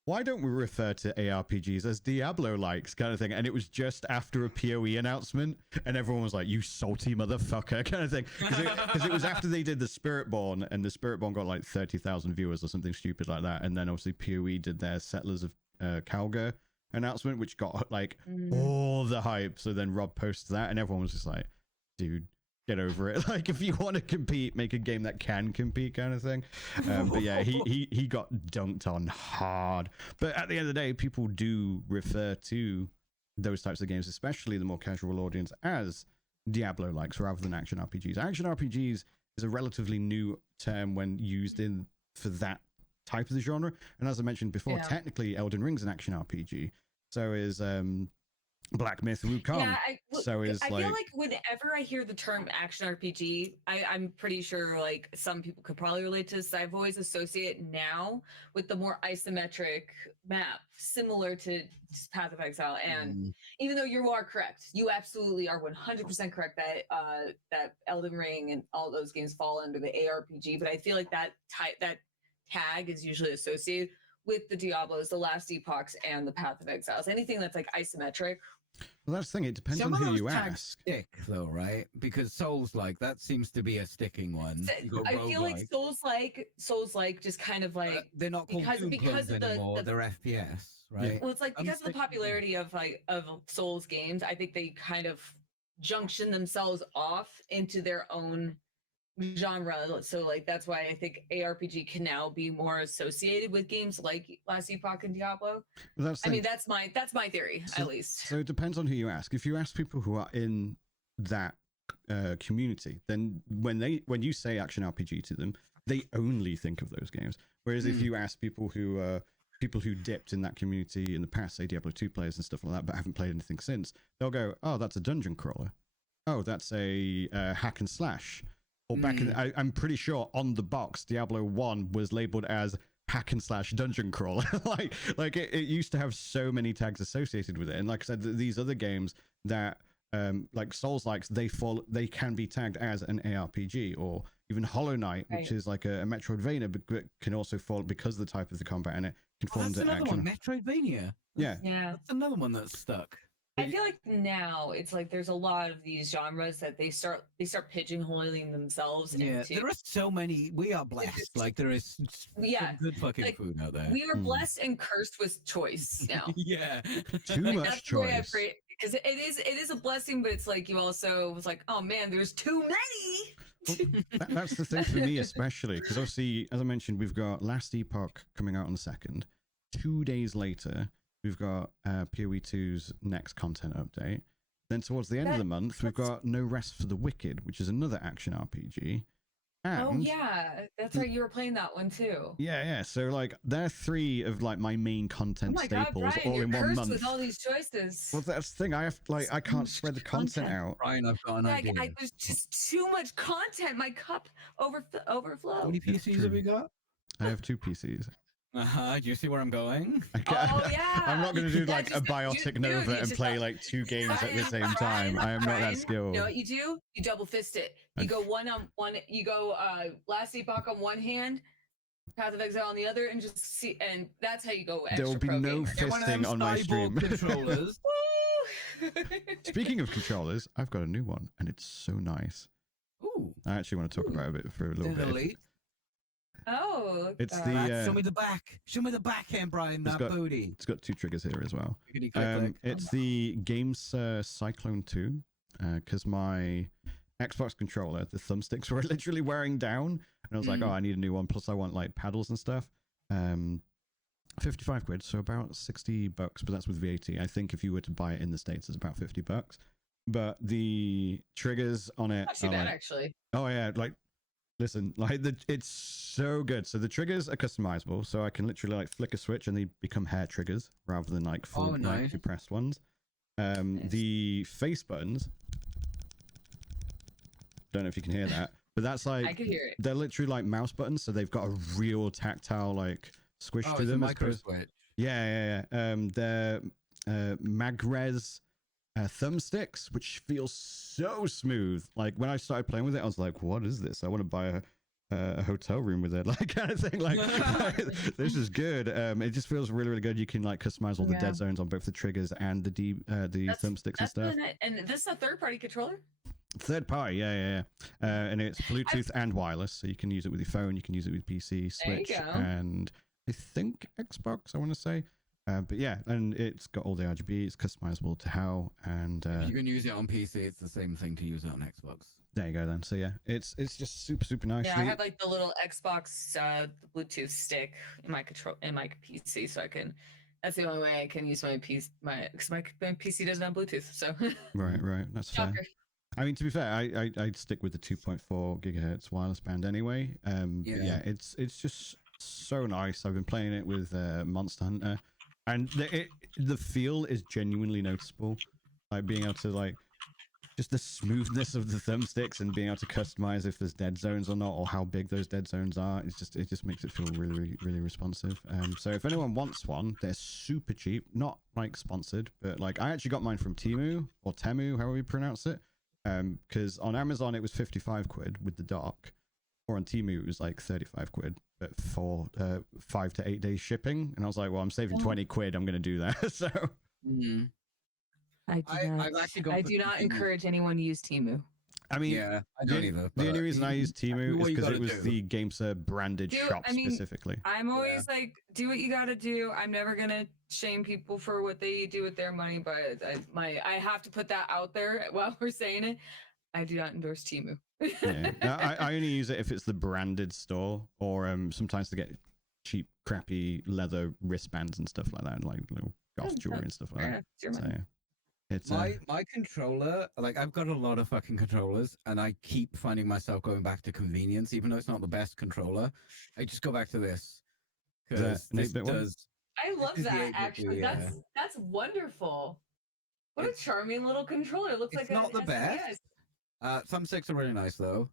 "Why don't we refer to ARPGs as Diablo likes kind of thing?" And it was just after a PoE announcement, and everyone was like, "You salty motherfucker," kind of thing, because it was after they did the Spiritborn, and the Spiritborn got like 30,000 viewers or something stupid like that, and then obviously PoE did their Settlers of Calga announcement, which got like all the hype. So then Rob posts that, and everyone was just like, "Dude, get over it." Like, if you want to compete, make a game that can compete, kind of thing. But yeah, he got dunked on hard. But at the end of the day, people do refer to those types of games, especially the more casual audience, as Diablo likes rather than action RPGs. Action RPGs is a relatively new term when used in for that type of the genre, and as I mentioned before, technically Elden Ring's an action RPG, so is Black Myth Wukong. Yeah, I feel like whenever I hear the term action RPG, I'm pretty sure like some people could probably relate to this. I've always associated now with the more isometric map, similar to Path of Exile. And even though you are correct, you absolutely are 100% correct that that Elden Ring and all those games fall under the ARPG. But I feel like that tag is usually associated with the Diablos, the Last Epochs, and the Path of Exiles. Anything that's like isometric. Well, that's the thing. It depends Some on of who those you tags ask. stick though, right? Because Souls-like, that seems to be a sticking one. I feel like Souls-like just kind of like they're not called because of anymore. They're FPS, right? Well, it's like because of the popularity of Souls games, I think they kind of junction themselves off into their own genre. So like that's why I think ARPG can now be more associated with games like Last Epoch and Diablo. Well, I mean, that's my theory, at least. So it depends on who you ask. If you ask people who are in that community, then when you say action RPG to them, they only think of those games. Whereas if you ask people who dipped in that community in the past, say Diablo 2 players and stuff like that, but haven't played anything since, they'll go, "Oh, that's a dungeon crawler. Oh, that's a hack and slash." Or back in, I'm pretty sure on the box, Diablo 1 was labeled as hack and slash dungeon crawler. like it used to have so many tags associated with it. And like I said, these other games that like Souls likes, they can be tagged as an ARPG, or even Hollow Knight, which is like a Metroidvania, but can also fall because of the type of the combat in it. Can fall into action. Metroidvania. Yeah. That's another one that's stuck. I feel like now it's like there's a lot of these genres that they start pigeonholing themselves into. There are so many. We are blessed. Like there is some good fucking food out there. We are blessed and cursed with choice now. Too much that's choice. Because it is a blessing, but it's like you also was like, oh man, there's too many. Well, that's the thing for me, especially because obviously, as I mentioned, we've got Last Epoch coming out on the 2nd. 2 days later, we've got PoE 2's next content update. Then towards the end of the month, we've got No Rest for the Wicked, which is another action RPG. And that's right. You were playing that one too. Yeah. So like, they're 3 of like my main content staples Brian, all in 1 month. With all these choices. Well, that's the thing. I can't spread the content out. Brian, I've got an idea. There's just too much content. My cup overflow. How many PCs have we got? I have 2 PCs. Do you see where I'm going? I'm not going to do like a Biotic Nova and play like 2 games at the same time. I am not that skilled. You know what you do? You double fist it. You go one on one. You go Last Epoch on one hand, Path of Exile on the other, and just see. And that's how you go. There will be no fisting on my stream. Controllers. Speaking of controllers, I've got a new one, and it's so nice. Ooh. I actually want to talk about it for a little bit. Elite. Oh, it's the show me the back. Show me the backhand, Brian. That booty. It's got 2 triggers here as well. Click. It's the Games Cyclone 2, because my Xbox controller, the thumbsticks were literally wearing down, and I was like, oh, I need a new one. Plus, I want like paddles and stuff. 55 quid, so about $60, but that's with VAT. I think if you were to buy it in the States, it's about $50. But the triggers on it not too bad, actually. Oh yeah, like Listen, like it's so good. So the triggers are customizable, so I can literally like flick a switch and they become hair triggers rather than like full nice. depressed ones. The face buttons. Don't know if you can hear that, but that's like I can hear it. they're literally like mouse buttons, so they've got a real tactile like squish to it's them. a micro switch. Yeah. They're Magres thumbsticks, which feels so smooth. Like when I started playing with it, I was like, "What is this? I want to buy a hotel room with it," like kind of thing. Like this is good. It just feels really, really good. You can like customize all the dead zones on both the triggers and the thumbsticks and stuff. And this is a third-party controller. Third party, yeah. And it's Bluetooth and wireless, so you can use it with your phone, you can use it with PC, Switch, and I think Xbox, I want to say. But yeah, and it's got all the RGB, it's customizable to how, and you can use it on PC. It's the same thing to use it on Xbox. There you go then. So yeah, it's just super nice. Yeah, I have like the little Xbox Bluetooth stick in my PC, so I can. That's the only way I can use my PC. My PC doesn't have Bluetooth, so. Right. That's fair. I mean, to be fair, I'd stick with the 2.4 gigahertz wireless band anyway. But yeah, it's just so nice. I've been playing it with Monster Hunter, and the feel is genuinely noticeable. Like being able to like just the smoothness of the thumbsticks and being able to customize if there's dead zones or not, or how big those dead zones are. It just makes it feel really, really responsive. So if anyone wants one, they're super cheap. Not like sponsored, but like I actually got mine from Temu or Temu, however you pronounce it. Because on Amazon it was 55 quid with the dock, or on Temu it was like 35 quid, but for 5 to 8 days shipping. And I was like, well, I'm saving 20 quid, I'm gonna do that. So I do not encourage anyone to use Temu. I mean, I don't either. The only reason I use Temu is because it was the GameSir branded shop specifically. I'm always like, do what you gotta do. I'm never gonna shame people for what they do with their money, but I have to put that out there while we're saying it. I do not endorse Temu. I only use it if it's the branded store, or sometimes to get cheap, crappy leather wristbands and stuff like that, and like little golf jewelry and stuff like that. So, yeah. It's my controller, like I've got a lot of fucking controllers, and I keep finding myself going back to convenience, even though it's not the best controller. I just go back to this because this does. I love that actually. That's wonderful. What a charming little controller! It looks like not the best. Thumbsticks are really nice though.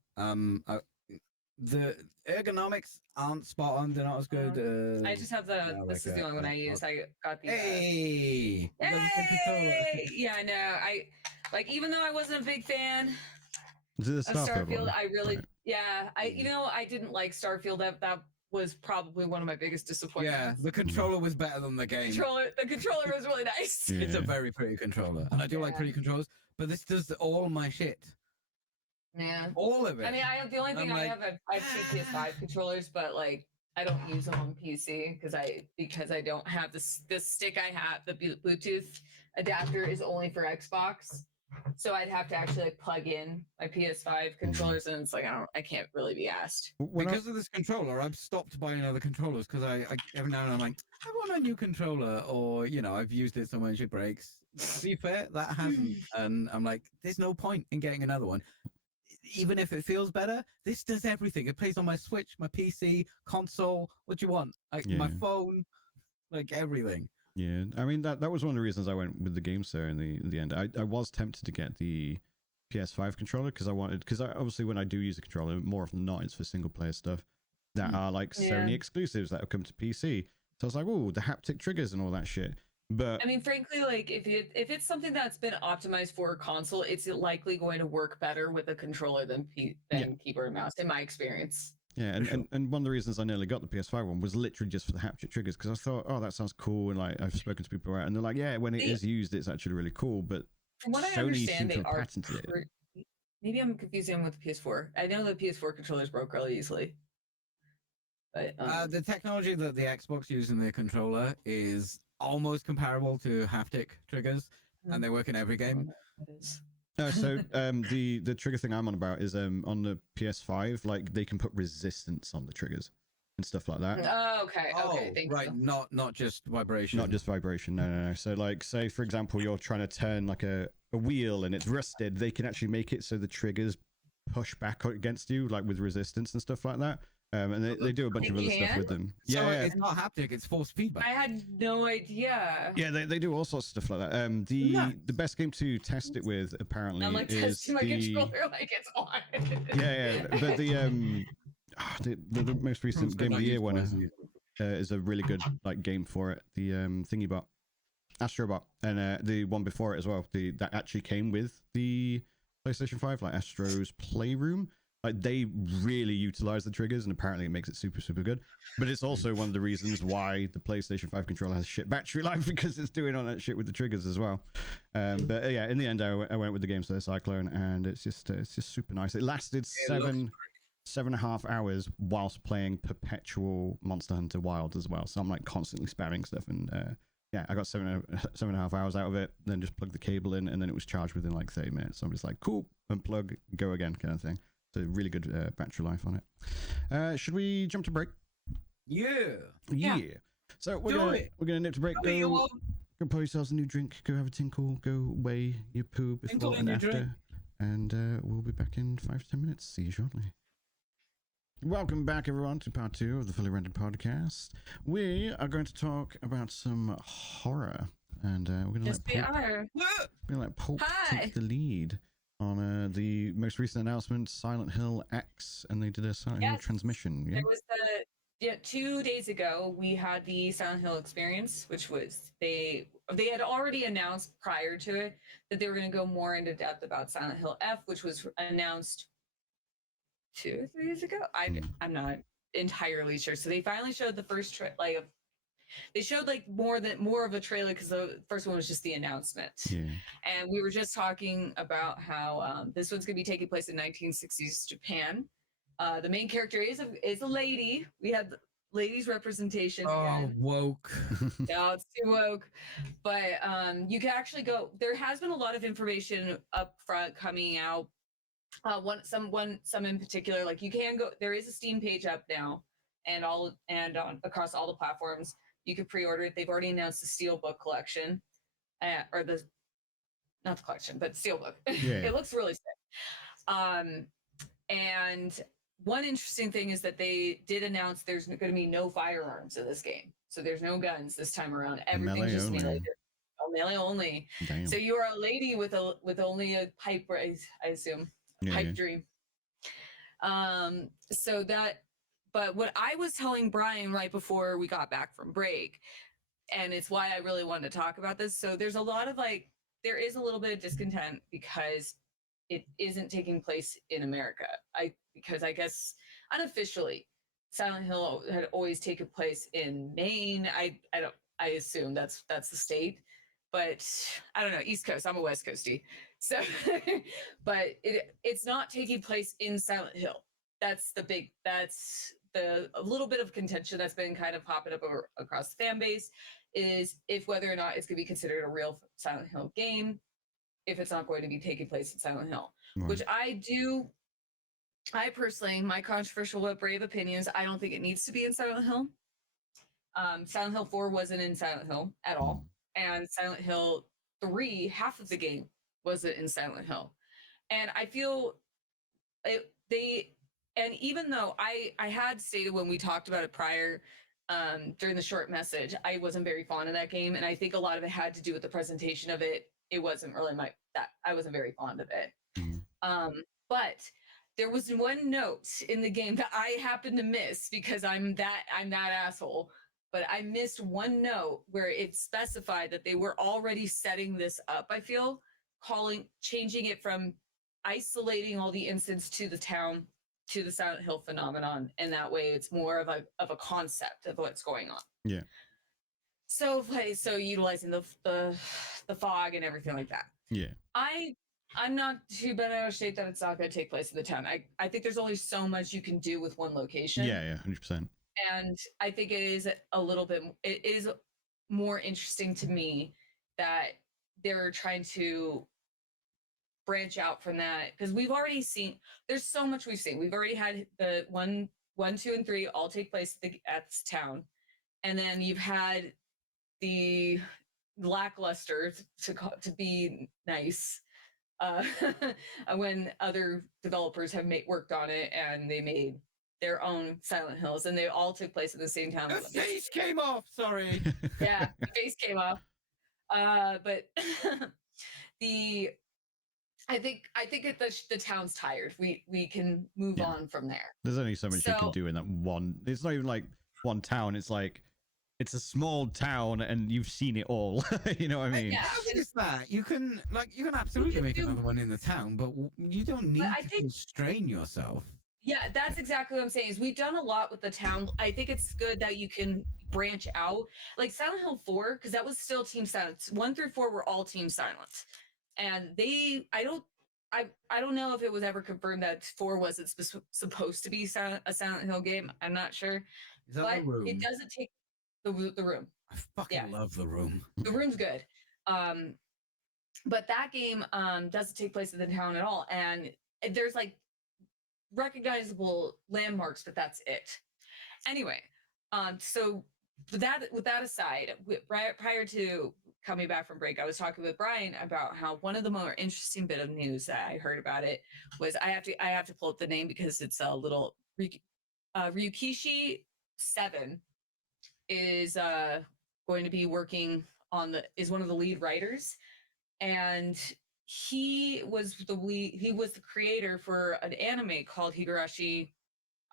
The ergonomics aren't spot on. They're not as good. I just have this is the only one I use. I got the. Hey! Yeah, no, I like. Even though I wasn't a big fan of Starfield, I really, even though I didn't like Starfield, that was probably one of my biggest disappointments. Yeah, the controller was better than the game. The controller was really nice. It's a very pretty controller, and I do like pretty controllers. But this does all my shit. Yeah, all of it. I mean, the only thing I have two PS5 controllers, but like I don't use them on PC because I don't have this stick I have. The Bluetooth adapter is only for Xbox, so I'd have to actually like plug in my PS5 controllers, and it's like I can't really be asked. Because of this controller, I've stopped buying other controllers because I every now and then I'm like, I want a new controller, or I've used it so much it breaks. To be fair, that hasn't, and I'm like, there's no point in getting another one. Even if it feels better, this does everything. It plays on my Switch, my PC, console. What do you want? My phone, like everything. Yeah, I mean that was one of the reasons I went with the GameSir in the end. I was tempted to get the PS5 controller because obviously when I do use the controller, more often than not, it's for single player stuff that are like Sony exclusives that will come to PC. So I was like, oh, the haptic triggers and all that shit. But I mean, frankly, like if it's something that's been optimized for a console, it's likely going to work better with a controller than keyboard and mouse, in my experience. Yeah, and one of the reasons I nearly got the PS5 one was literally just for the haptic triggers, because I thought, oh, that sounds cool, and like I've spoken to people about it, and they're like, yeah, when it is used, it's actually really cool. But from what Sony I understand, they are patented it. Maybe I'm confusing them with the PS4. I know the PS4 controllers broke really easily. But the technology that the Xbox uses in their controller is almost comparable to haptic triggers, and they work in every game. So the trigger thing I'm on about is on the PS5, like they can put resistance on the triggers and stuff like that. Oh, okay. Okay. Right. Not just vibration. Not just vibration. No. So like, say for example, you're trying to turn like a wheel and it's rusted. They can actually make it so the triggers push back against you, like with resistance and stuff like that. And they do a bunch of other stuff with them. So it's not haptic; it's force feedback. I had no idea. Yeah, they do all sorts of stuff like that. The best game to test it with apparently I'm like is testing my controller like it's on. yeah, but the most recent Game of the Year winner is a really good like game for it. The Thingy-bot, Astrobot, and the one before it as well. That actually came with the PlayStation 5, like Astro's Playroom. Like they really utilize the triggers, and apparently it makes it super good. But it's also one of the reasons why the PlayStation 5 controller has shit battery life, because it's doing all that shit with the triggers as well. But yeah, in the end, I went with the Game Slayer Cyclone, and it's just super nice. It lasted 7.5 hours whilst playing perpetual Monster Hunter Wild as well. So I'm like constantly spamming stuff, and yeah, I got 7.5 hours out of it. Then just plugged the cable in, and then it was charged within like 30 minutes. So I'm just like, cool, unplug, go again, kind of thing. So really good battery life on it. Should we jump to break? Yeah. So we're gonna nip to break. Go pour yourselves a new drink. Go have a tinkle. Go weigh your poo before and after. And we'll be back in 5 to 10 minutes. See you shortly. Welcome back, everyone, to part 2 of the Fully Rented podcast. We are going to talk about some horror, and we're gonna let Pulp take the lead on the most recent announcement, Silent Hill X, and they did a Silent Hill transmission. Yeah? There was 2 days ago we had the Silent Hill experience, which was they had already announced prior to it that they were going to go more into depth about Silent Hill F, which was announced 2 or 3 days ago. I'm not entirely sure. So they finally showed the first they showed like more of a trailer, because the first one was just the announcement. Yeah. And we were just talking about how this one's going to be taking place in 1960s Japan. The main character is a lady. We had ladies representation. Oh, woke. No, it's too woke. But you can actually go. There has been a lot of information up front coming out. Some in particular, like you can go. There is a Steam page up now, and across all the platforms. You can pre-order it. They've already announced the Steelbook collection, or not the collection, but Steelbook. Yeah. It looks really sick. And one interesting thing is that they did announce there's going to be no firearms in this game. So there's no guns this time around. Everything's just melee. Melee only. Damn. So you are a lady with only a pipe, I assume. Pipe dream. So that. But what I was telling Brian right before we got back from break, and it's why I really wanted to talk about this. So there's a lot of there is a little bit of discontent because it isn't taking place in America. Because I guess unofficially, Silent Hill had always taken place in Maine. I assume that's the state, but I don't know, East Coast. I'm a West Coastie, so but it's not taking place in Silent Hill. That's a little bit of contention that's been kind of popping up across the fan base, is if whether or not it's going to be considered a real Silent Hill game, if it's not going to be taking place in Silent Hill, which I personally, my controversial but brave opinions, I don't think it needs to be in Silent Hill. Silent Hill 4 wasn't in Silent Hill at all, and Silent Hill 3, half of the game wasn't in Silent Hill, and I feel and even though I had stated when we talked about it prior, during the short message, I wasn't very fond of that game, and I think a lot of it had to do with the presentation of it. It wasn't really I wasn't very fond of it. But there was one note in the game that I happened to miss because I'm that asshole. But I missed one note where it specified that they were already setting this up. I feel changing it from isolating all the incidents to the town to the Silent Hill phenomenon, and that way it's more of a concept of what's going on. Yeah. So utilizing the fog and everything like that. Yeah. I'm not too bad out of shape that it's not going to take place in the town. I think there's only so much you can do with one location. Yeah, 100%. And I think it is it is more interesting to me that they're trying to branch out from that, because we've already seen, there's so much we've seen. We've already had the 1, 2, and 3 all take place at this town, and then you've had the lackluster, to be nice, when other developers have worked on it and they made their own Silent Hills, and they all took place in the same town. The face came off. Sorry. Yeah, the face came off. But I think the town's tired. We can move on from there. There's only so much you can do in that one. It's not even like one town. It's like it's a small town, and you've seen it all. You know what I mean? Yeah, it's that you can absolutely make another one in the town, but you don't need to constrain yourself. Yeah, that's exactly what I'm saying. Is we've done a lot with the town. I think it's good that you can branch out, like Silent Hill 4, because that was still Team Silent. 1 through 4 were all Team Silent, and I don't know if it was ever confirmed that 4 wasn't supposed to be a Silent Hill game. I'm not sure, but it doesn't take the room. I fucking love the room. The room's good, but that game doesn't take place in the town at all, and there's like recognizable landmarks, but that's it. Anyway, so with that aside, prior to coming back from break, I was talking with Brian about how one of the more interesting bit of news that I heard about it was I have to pull up the name because it's a little Ryukishi 7 is going to be working on is one of the lead writers, and he was the creator for an anime called Higurashi.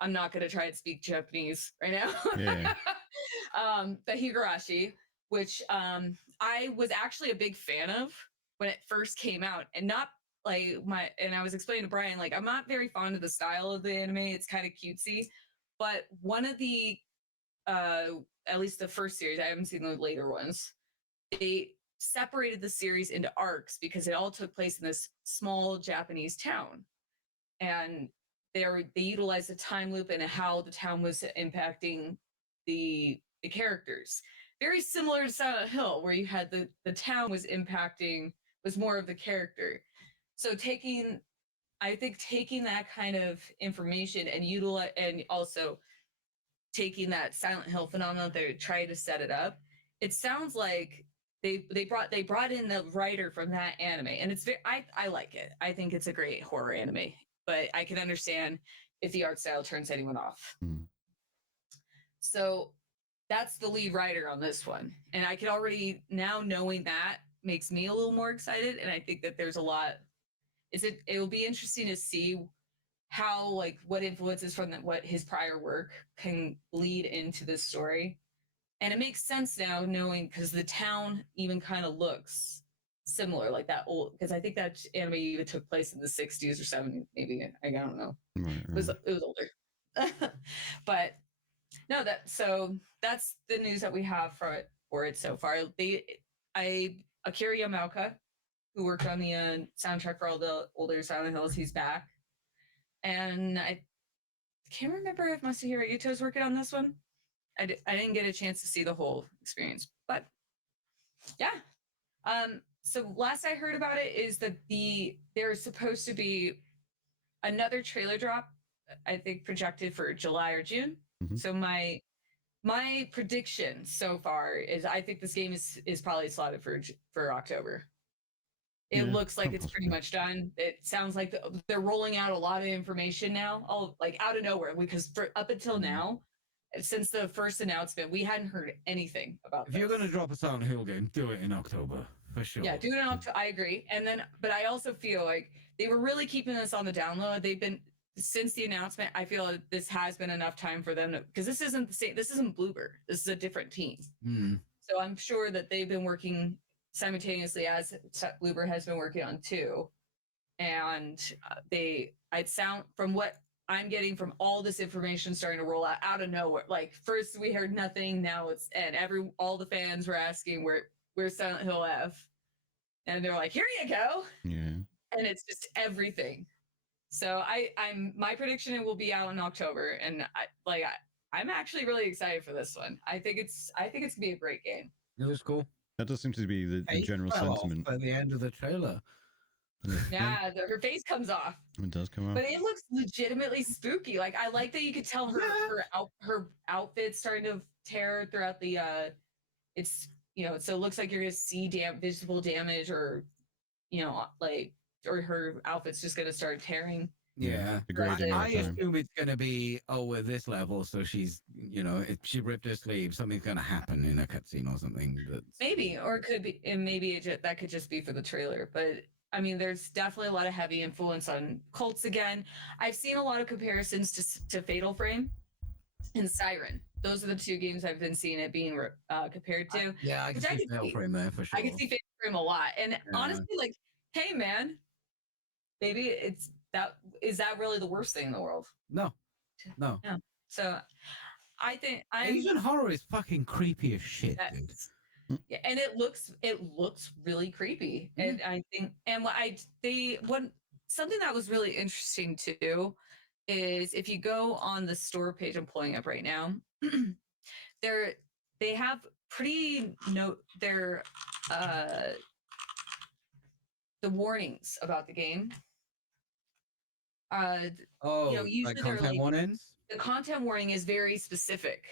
I'm not going to try and speak Japanese right now. Yeah. The Higurashi, which I was actually a big fan of when it first came out, and not like and I was explaining to Brian, like, I'm not very fond of the style of the anime. It's kind of cutesy, but one of the at least the first series, I haven't seen the later ones, they separated the series into arcs because it all took place in this small Japanese town, and they utilized a time loop and how the town was impacting the characters. Very similar to Silent Hill, where you had the town was more of the character. So taking that kind of information and also taking that Silent Hill phenomenon, they tried to set it up. It sounds like they brought in the writer from that anime, and it's I like it. I think it's a great horror anime, but I can understand if the art style turns anyone off. So that's the lead writer on this one, and I could already now, knowing that, makes me a little more excited, and I think that there's a lot. It will be interesting to see how, like, what influences from what his prior work can lead into this story. And it makes sense now, knowing, because the town even kind of looks similar, like that old, because I think that anime even took place in the 60s or 70s, maybe. I don't know. Right. It was older. But no, that's the news that we have for it so far. Akira Yamaoka, who worked on the soundtrack for all the older Silent Hills, he's back. And I can't remember if Masahiro Yuto's working on this one. I didn't get a chance to see the whole experience, but yeah. So last I heard about it is that there's supposed to be another trailer drop, I think projected for July or June. Mm-hmm. So my prediction so far is I think this game is probably slotted for October. It looks like it's pretty much done. It sounds like they're rolling out a lot of information now, all like out of nowhere, because up until now, since the first announcement, we hadn't heard anything about If you're going to drop a Silent Hill game, do it in October, for sure. Yeah, do it in October. I agree. And then, but I also feel like they were really keeping this on the download. They've been, since the announcement, I feel like this has been enough time for them to, because this isn't the same, this isn't Bloober. This is a different team. So I'm sure that they've been working simultaneously as Bloober has been working on too. And I'd sound, from what I'm getting from all this information starting to roll out of nowhere. Like, first we heard nothing, now all the fans were asking where's Silent Hill F, and they're like, here you go. Yeah. And it's just everything. So my prediction, it will be out in October, and I'm actually really excited for this one. I think it's gonna be a great game. It was cool. That does seem to be the general sentiment by the end of the trailer. Yeah, her face comes off. It does come off. But it looks legitimately spooky. Like, I like that you could tell her outfit starting to tear throughout the it's, so it looks like you're gonna see visible damage, or like or her outfit's just gonna start tearing. Yeah, degrading I over time. assume it's going to be, oh, at this level, so she's, if she ripped her sleeve, something's going to happen in a cutscene or something. Maybe, or it could be, and maybe that could just be for the trailer. But I mean, there's definitely a lot of heavy influence on cults again. I've seen a lot of comparisons to Fatal Frame and Siren. Those are the two games I've been seeing it being compared to. I can see Fatal Frame there for sure. I can see Fatal Frame a lot, and honestly, like, hey, man, maybe it's that. Is that really the worst thing in the world? No. Yeah. So I think Asian horror is fucking creepy as shit, dude. Yeah, and it looks really creepy, and I think, and something that was really interesting too is if you go on the store page, I'm pulling up right now, they have the warnings about the game. Usually like content warnings? The content warning is very specific.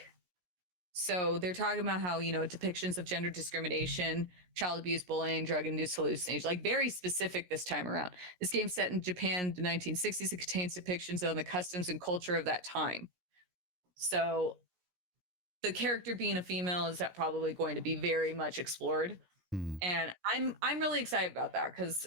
So they're talking about how, depictions of gender discrimination, child abuse, bullying, drug-induced hallucination, like very specific this time around. This game's set in Japan, the 1960s. It contains depictions of the customs and culture of that time. So the character being a female is probably going to be very much explored. And I'm really excited about that because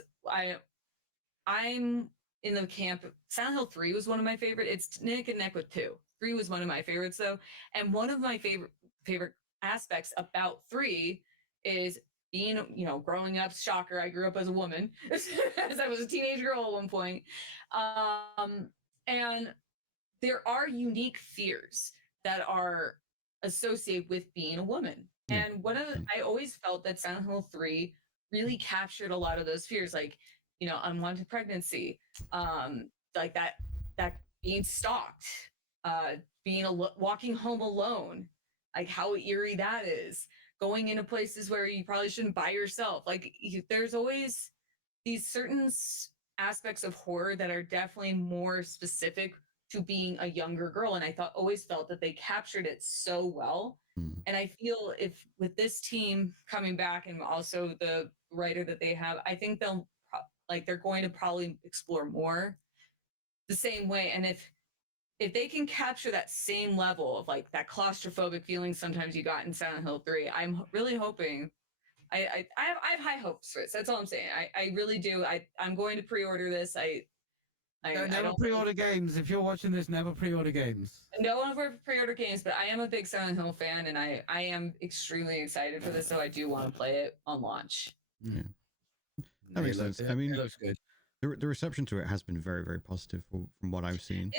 I'm in the camp. Silent Hill 3 was one of my favorite. It's neck and neck with 2. 3 was one of my favorites though. And one of my favorite aspects about 3 is being, growing up. Shocker, I grew up as a woman as I was a teenage girl at one point. And there are unique fears that are associated with being a woman. And I always felt that Silent Hill 3 really captured a lot of those fears, like, unwanted pregnancy, like that being stalked, walking home alone, like how eerie that is, going into places where you probably shouldn't by yourself. Like there's always these certain aspects of horror that are definitely more specific to being a younger girl. And I always felt that they captured it so well. And I feel if with this team coming back and also the writer that they have, I think they're going to probably explore more the same way. And if they can capture that same level of like that claustrophobic feeling sometimes you got in Silent Hill 3, I'm really hoping. I have high hopes for this. That's all I'm saying. I really do. I'm going to pre-order this. I never pre-order games. If you're watching this, never pre-order games. No one ever pre-order games, but I am a big Silent Hill fan, and I am extremely excited for this. So I do want to play it on launch. Yeah, that makes sense. I mean, it looks good. The reception to it has been very, very positive from what I've seen.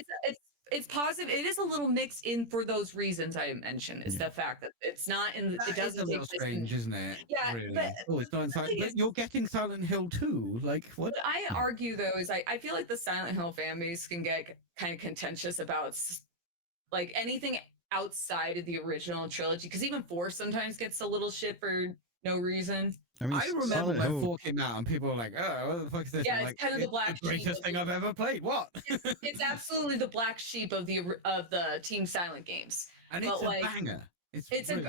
It's positive. It is a little mixed in for those reasons I mentioned. Is the fact that it's not in. It doesn't. It's a little strange, isn't it? Yeah, really. but it's not in Silent. But you're getting Silent Hill 2. Like what? What I argue though is I feel like the Silent Hill fan base can get kind of contentious about like anything outside of the original trilogy, because even 4 sometimes gets a little shit for no reason. I mean, I remember when 4 came out and people were like, "Oh, what the fuck is this?" Yeah, it's like, kind of the black greatest thing I've ever played. What? It's absolutely the black sheep of the Team Silent games, and it's a banger.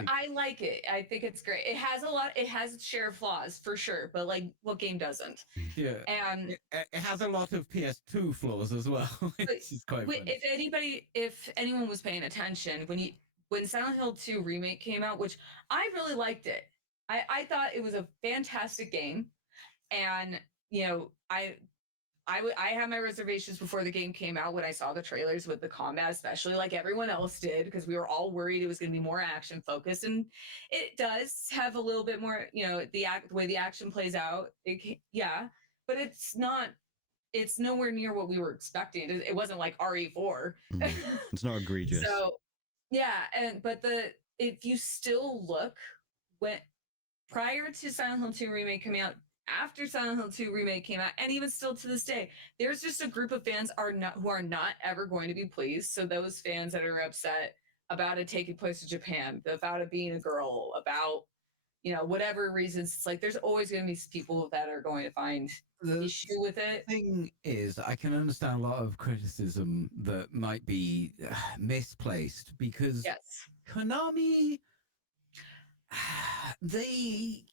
I like it. I think it's great. It has its share of flaws for sure, but like, what game doesn't? Yeah, and it has a lot of PS2 flaws as well. It's quite funny. If anyone was paying attention when Silent Hill 2 remake came out, which I really liked it. I thought it was a fantastic game, and I had my reservations before the game came out when I saw the trailers with the combat, especially like everyone else did, because we were all worried it was going to be more action focused, and it does have a little bit more, the way the action plays out. But it's not. It's nowhere near what we were expecting. It wasn't like RE4. It's not egregious. So yeah, but if you still look prior to Silent Hill 2 remake coming out, after Silent Hill 2 remake came out, and even still to this day, there's just a group of fans who are not ever going to be pleased. So those fans that are upset about it taking place in Japan, about it being a girl, about whatever reasons, it's like there's always going to be people that are going to find issue with it. The thing is, I can understand a lot of criticism that might be misplaced because Konami, they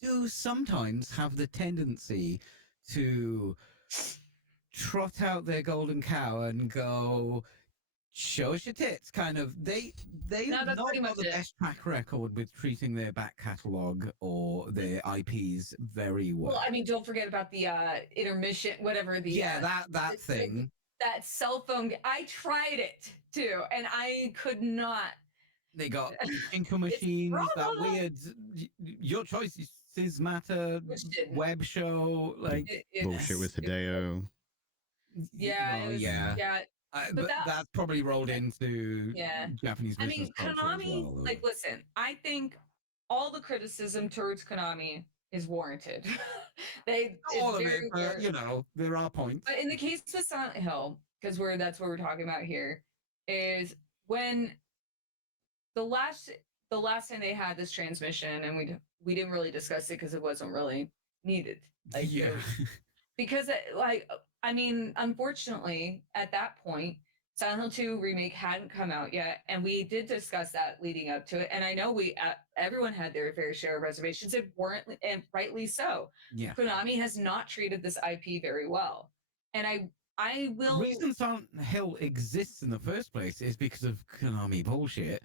do sometimes have the tendency to trot out their golden cow and go, show us your tits, kind of. They No, have that's not pretty got much the it. best track record with treating their back catalogue or their IPs very well. Well, I mean, don't forget about the intermission, whatever the that thing. That cell phone. I tried it too, and I could not. They got Inco machines, that wrong. weird your choices matter web show, like Bullshit with Hideo. Yeah, well, it was, yeah. But that- that's probably rolled into Japanese I business mean, culture as Konami. well, though. Like, listen, I think all the criticism towards Konami is warranted. all of it, but you know, there are points. But in the case of Silent Hill, because that's what we're talking about here, is when the last time they had this transmission, and we didn't really discuss it because it wasn't really needed. Like, because I mean, unfortunately, at that point, Silent Hill 2 remake hadn't come out yet, and we did discuss that leading up to it. And I know everyone had their fair share of reservations, and rightly so. Yeah. Konami has not treated this IP very well, and I will. The reason Silent Hill exists in the first place is because of Konami bullshit.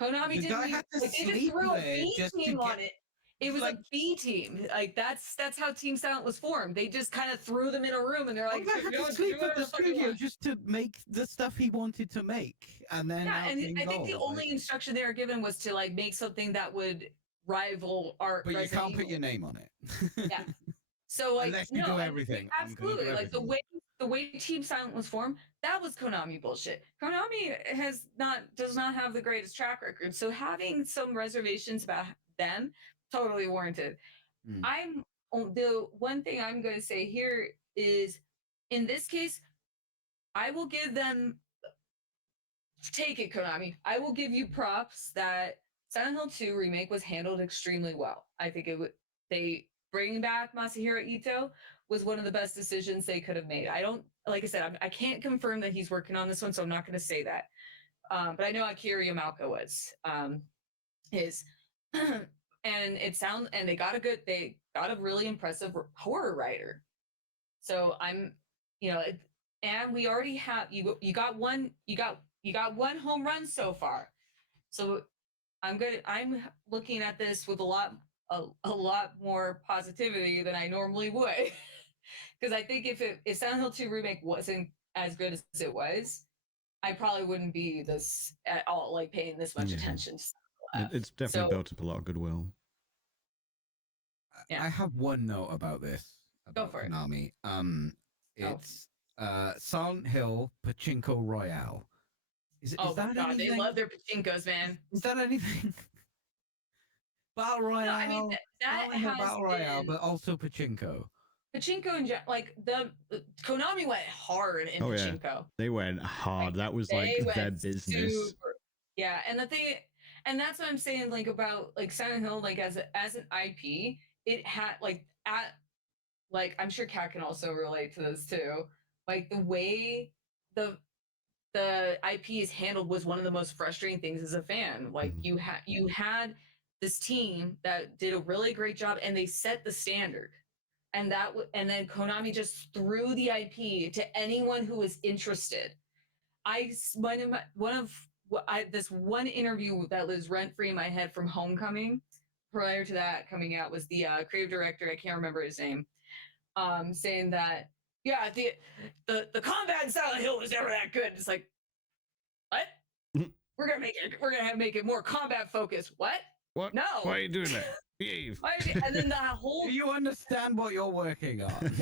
Konami The guy didn't. had to They just sleep threw a there B just to team on get- it. It was like- a B team. Like that's how Team Silent was formed. They just kind of threw them in a room, and they're like, Well, I had "Go to and sleep do at whatever the fuck you studio want." just to make the stuff he wanted to make, and then Yeah, and I think the gold, only instruction they were given was to like make something that would rival art. but you Resident can't put Evil. your name on it. Yeah. So like, Unless you no, do and everything, I'm gonna do absolutely. Like everything. the way Team Silent was formed, that was Konami bullshit. Konami does not have the greatest track record. So having some reservations about them, totally warranted. The one thing I'm going to say here is, in this case, I will give them. Take it, Konami. I will give you props that Silent Hill 2 remake was handled extremely well. I think they bringing back Masahiro Ito was one of the best decisions they could have made. Like I said, I can't confirm that he's working on this one, so I'm not going to say that. But I know Akira Yamaoka was his, and they got a really impressive horror writer. So I'm, and we already have you got one home run so far. So I'm looking at this with a lot more positivity than I normally would. Because I think if Silent Hill 2 remake wasn't as good as it was, I probably wouldn't be this at all, like paying this much attention. It's definitely built up a lot of goodwill. I have one note about this. Go for Konami. It's Silent Hill Pachinko Royale. Is that God, anything? they love their pachinkos, man. Is that anything? Battle Royale. No, I mean that has Battle Royale, been, but also Pachinko. Pachinko and like the Konami went hard in Pachinko. They went hard. That was like their business. Yeah, and that's what I'm saying. Like about like Silent Hill, like as an IP, it had like I'm sure Kat can also relate to this too. Like the way the IP is handled was one of the most frustrating things as a fan. Like you had this team that did a really great job, and they set the standard. And then Konami just threw the IP to anyone who was interested. This one interview that lives rent free in my head from Homecoming, prior to that coming out, was the creative director. I can't remember his name, saying that the combat in Silent Hill was never that good. It's like, what? We're gonna make it more combat focused. What? What? No. Why are you doing that? Behave. And then the whole. Do you understand what you're working on?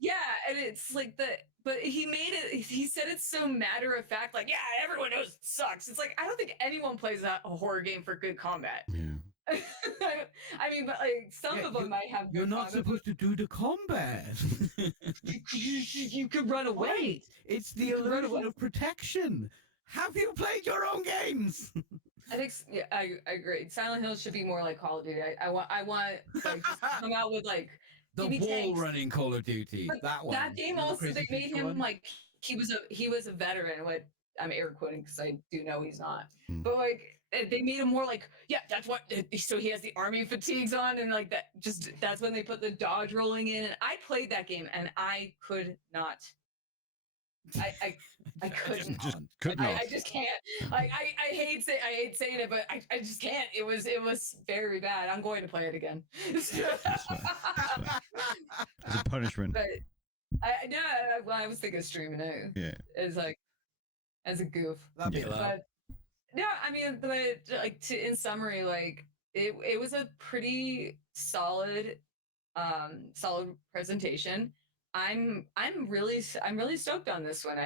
Yeah, and it's like but he made it. He said it's so matter of fact. Like, yeah, everyone knows it sucks. It's like I don't think anyone plays a horror game for good combat. Yeah. I mean, but like some of them might have. You're not supposed to do the combat. You could run away. Right. It's the illusion of protection. Have you played your own games? I think I agree. Silent Hill should be more like Call of Duty. I want like just come out with like the wall running Call of Duty. But that one. That game also they made him one? like he was a veteran. What I'm air quoting because I do know he's not. But like they made him more like, yeah, that's what. So he has the army fatigues on, and like that. Just that's when they put the dodge rolling in. And I played that game, and I could not. I couldn't. Just could not. I just can't. Like I hate saying it, but I just can't. It was very bad. I'm going to play it again. That's fair. As a punishment. But I was thinking of streaming it. Yeah. As like as a goof. That'd be allowed. But no, I mean, but like in summary, like it was a pretty solid presentation. I'm really stoked on this one.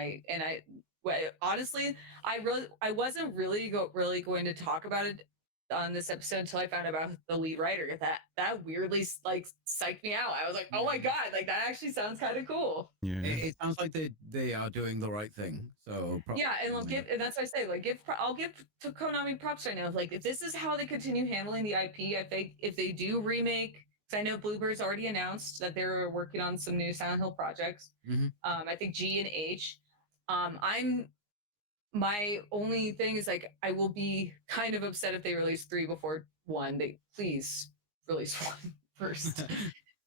Honestly, I wasn't really going to talk about it on this episode until I found out about the lead writer. That weirdly like psyched me out. I was like, oh my god, like that actually sounds kind of cool. Yeah. It sounds like they are doing the right thing. So yeah, and and that's what I say. Like, I'll give to Konami props right now. Like, if this is how they continue handling the IP, if they do remake. I know Bluebird's already announced that they're working on some new Silent Hill projects. Mm-hmm. I think G and H. My only thing is like I will be kind of upset if they release 3 before 1. They please release 1 first.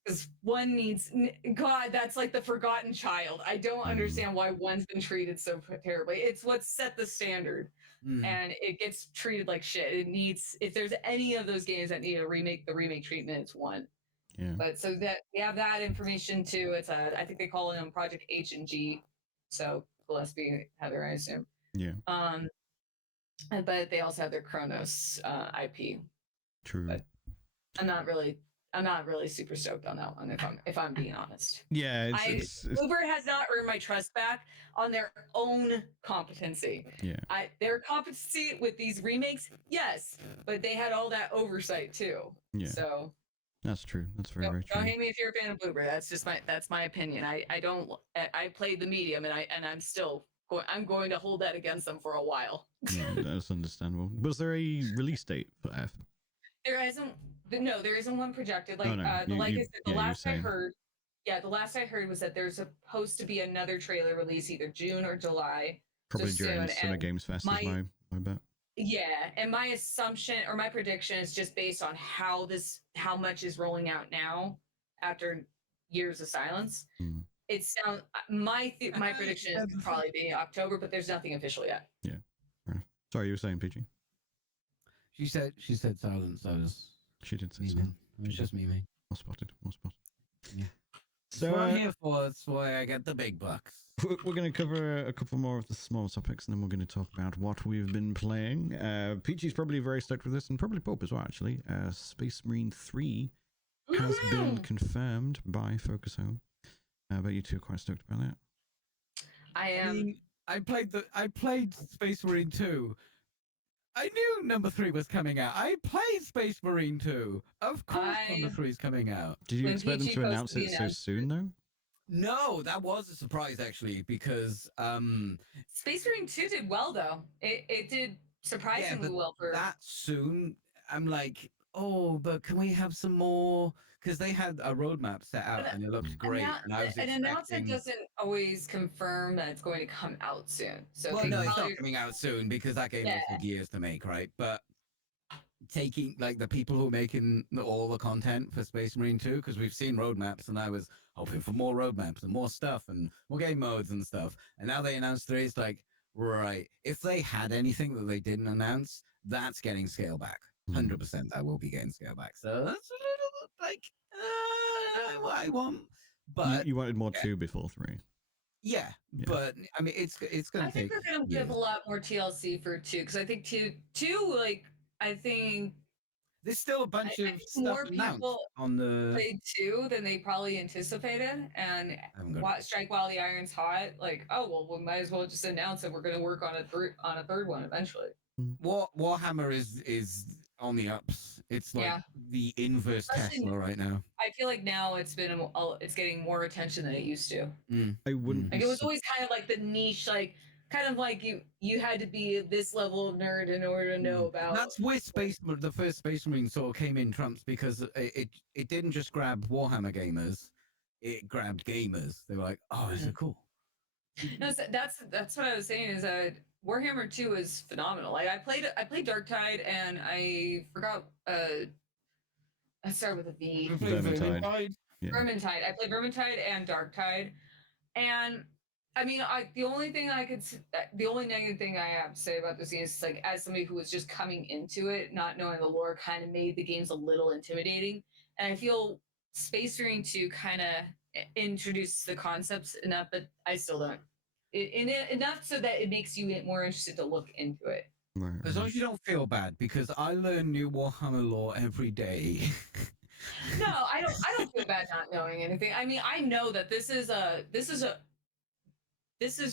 Because 1 needs God, that's like the forgotten child. I don't understand why 1's been treated so terribly. It's what set the standard. And it gets treated like shit. It needs, if there's any of those games that need a remake, the remake treatment, it's 1. Yeah. But so that we have that information too. It's I think they call it on Project H and G. So Gillespie, Heather, I assume. Yeah. But they also have their Chronos IP. True. But I'm not really super stoked on that one if I'm being honest. Yeah, Bluebird has not earned my trust back on their own competency. Yeah. Their competency with these remakes, yes, but they had all that oversight too. Yeah. So that's true. That's very true. Don't hate me if you're a fan of Bluebird. That's my opinion. I played the medium and I'm still I'm going to hold that against them for a while. Yeah, that's understandable. Was there a release date for F? There isn't one projected. Like the last I heard was that there's supposed to be another trailer release either June or July. Probably during Summer Games Fest is my bet. Yeah, and my assumption or my prediction is just based on how much is rolling out now after years of silence. It sounds my prediction is probably be October, but there's nothing official yet. Yeah. Sorry, you were saying, PG? She said silence. She did say me, so. It was just me. Well spotted. Yeah. So what I'm here for. That's why I get the big bucks. We're going to cover a couple more of the small topics, and then we're going to talk about what we've been playing. Peachy's probably very stoked with this, and probably Pulp as well, actually. Space Marine 3 has been confirmed by Focus Home. I bet you two are quite stoked about that. I am. I mean, I played Space Marine 2. I knew number 3 was coming out. I played Space Marine 2. Of course, number 3 is coming out. Did you expect them to announce it so soon, though? No, that was a surprise actually, because Space Marine 2 did well though. It did surprisingly well for that soon. I'm like, oh, but can we have some more? Because they had a roadmap set out and it looked great. An announcement doesn't always confirm that it's going to come out soon. So well, no, it's not coming out soon because that game took years to make, right? But taking like the people who are making all the content for Space Marine 2, because we've seen roadmaps and I was hoping for more roadmaps and more stuff and more game modes and stuff. And now they announced 3. It's like, right, if they had anything that they didn't announce, that's getting scaled back. 100% that will be getting scaled back. So that's a little like what I want. But you wanted more 2 before 3. Yeah, but I mean, it's gonna. I think they're gonna give a lot more TLC for 2 because I think two like I think there's still a bunch of stuff more people on the played 2 than they probably anticipated, and strike while the iron's hot. Like, oh well, we might as well just announce that we're going to work on a third one eventually. Warhammer is on the ups. It's like the inverse Tesla right now. I feel like now it's getting more attention than it used to. I wouldn't. Like it was always kind of like the niche, like kind of like you had to be this level of nerd in order to know about. That's where the first Space Marine sort of came in trumps, because it didn't just grab Warhammer gamers, it grabbed gamers. They were like, oh, this is cool. No, so that's what I was saying is that Warhammer 2 is phenomenal. Like I played Darktide and I forgot I started with a V. Vermintide. Yeah. Vermintide. I played Vermintide and Darktide. And I mean, the only negative thing I have to say about this game is like, as somebody who was just coming into it, not knowing the lore, kind of made the games a little intimidating. And I feel Space Marine 2 kind of introduces the concepts enough, but I still don't. Enough so that it makes you more interested to look into it. Right. As long as you don't feel bad, because I learn new Warhammer lore every day. No, I don't feel bad not knowing anything. I mean, I know that this is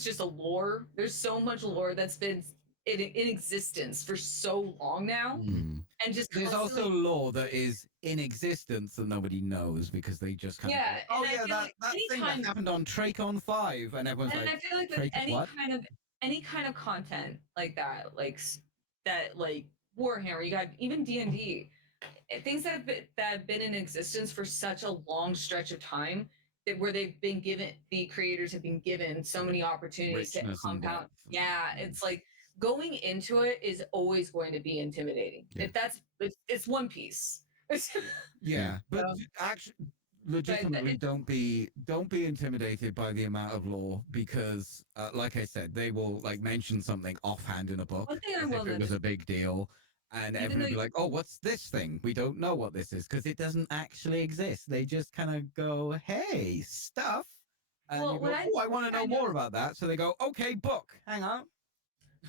just a lore. There's so much lore that's been in existence for so long now, and just there's also lore that is in existence that nobody knows because they just kind of go, that thing that happened on Tracon 5, and everyone's like, I feel like with any kind of content like that, like Warhammer, you got even D&D, things that have been in existence for such a long stretch of time, where they've been given, the creators have been given so many opportunities to compound. Yeah, it's like going into it is always going to be intimidating. Yeah. It's One Piece. Yeah, but actually, legitimately, don't be intimidated by the amount of lore, because, like I said, they will like mention something offhand in a book as if it was a big deal. And everyone will be like, oh, what's this thing? We don't know what this is, because it doesn't actually exist. They just kind of go, hey, stuff. And you go, I want to know more about that. So they go, okay, book. Hang on.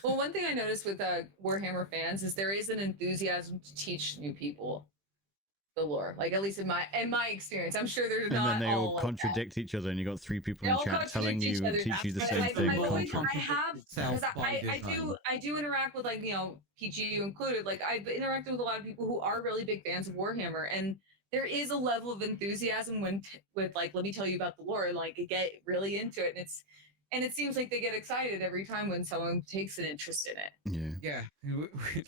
Well, one thing I noticed with Warhammer fans is there is an enthusiasm to teach new people the lore. Like, at least in my experience. I'm sure there's not. And then they all contradict each other, and you got 3 people in chat telling you, teach you the same thing. I do interact with, like, you know, PGU included. Like, I've interacted with a lot of people who are really big fans of Warhammer, and there is a level of enthusiasm with like, let me tell you about the lore, and like get really into it, and it seems like they get excited every time when someone takes an interest in it. Yeah.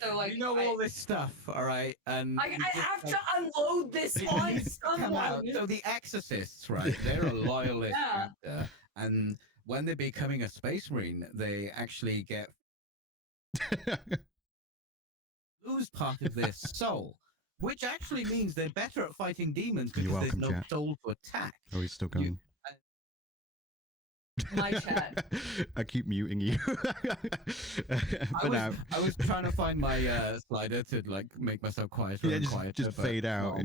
So, like, you know all this stuff, all right? And I have to unload this on someone. So the Exorcists, right? They're a loyalist character, and when they're becoming a Space Marine, they actually lose part of their soul, which actually means they're better at fighting demons because there's no soul to attack. Oh, he's still going. My chat. I keep muting you. I was trying to find my slider to like make myself quieter. Yeah, just fade out.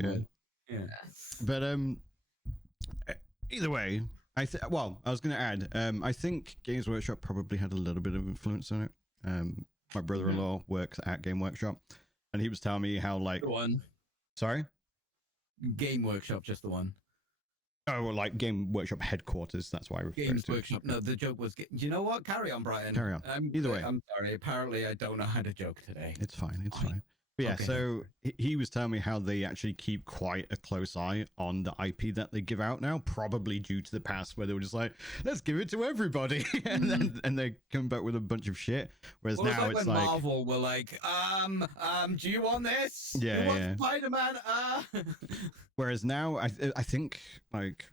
Yeah. But either way, I was going to add. I think Games Workshop probably had a little bit of influence on it. My brother-in-law works at Game Workshop, and he was telling me how, like, the one. Sorry. Game Workshop, just the one. Oh, well, like Game Workshop headquarters. That's why I referred Games to Workshop. No, the joke was. Do you know what? Carry on, Brian. Carry on. Either way. I'm sorry. Apparently, I don't know how to joke today. It's fine. It's fine. But yeah, so he was telling me how they actually keep quite a close eye on the IP that they give out now, probably due to the past where they were just like, let's give it to everybody, and they come back with a bunch of shit. Whereas now it's like Marvel were like, do you want this? Yeah, you want Spider-Man? Whereas now I think, like,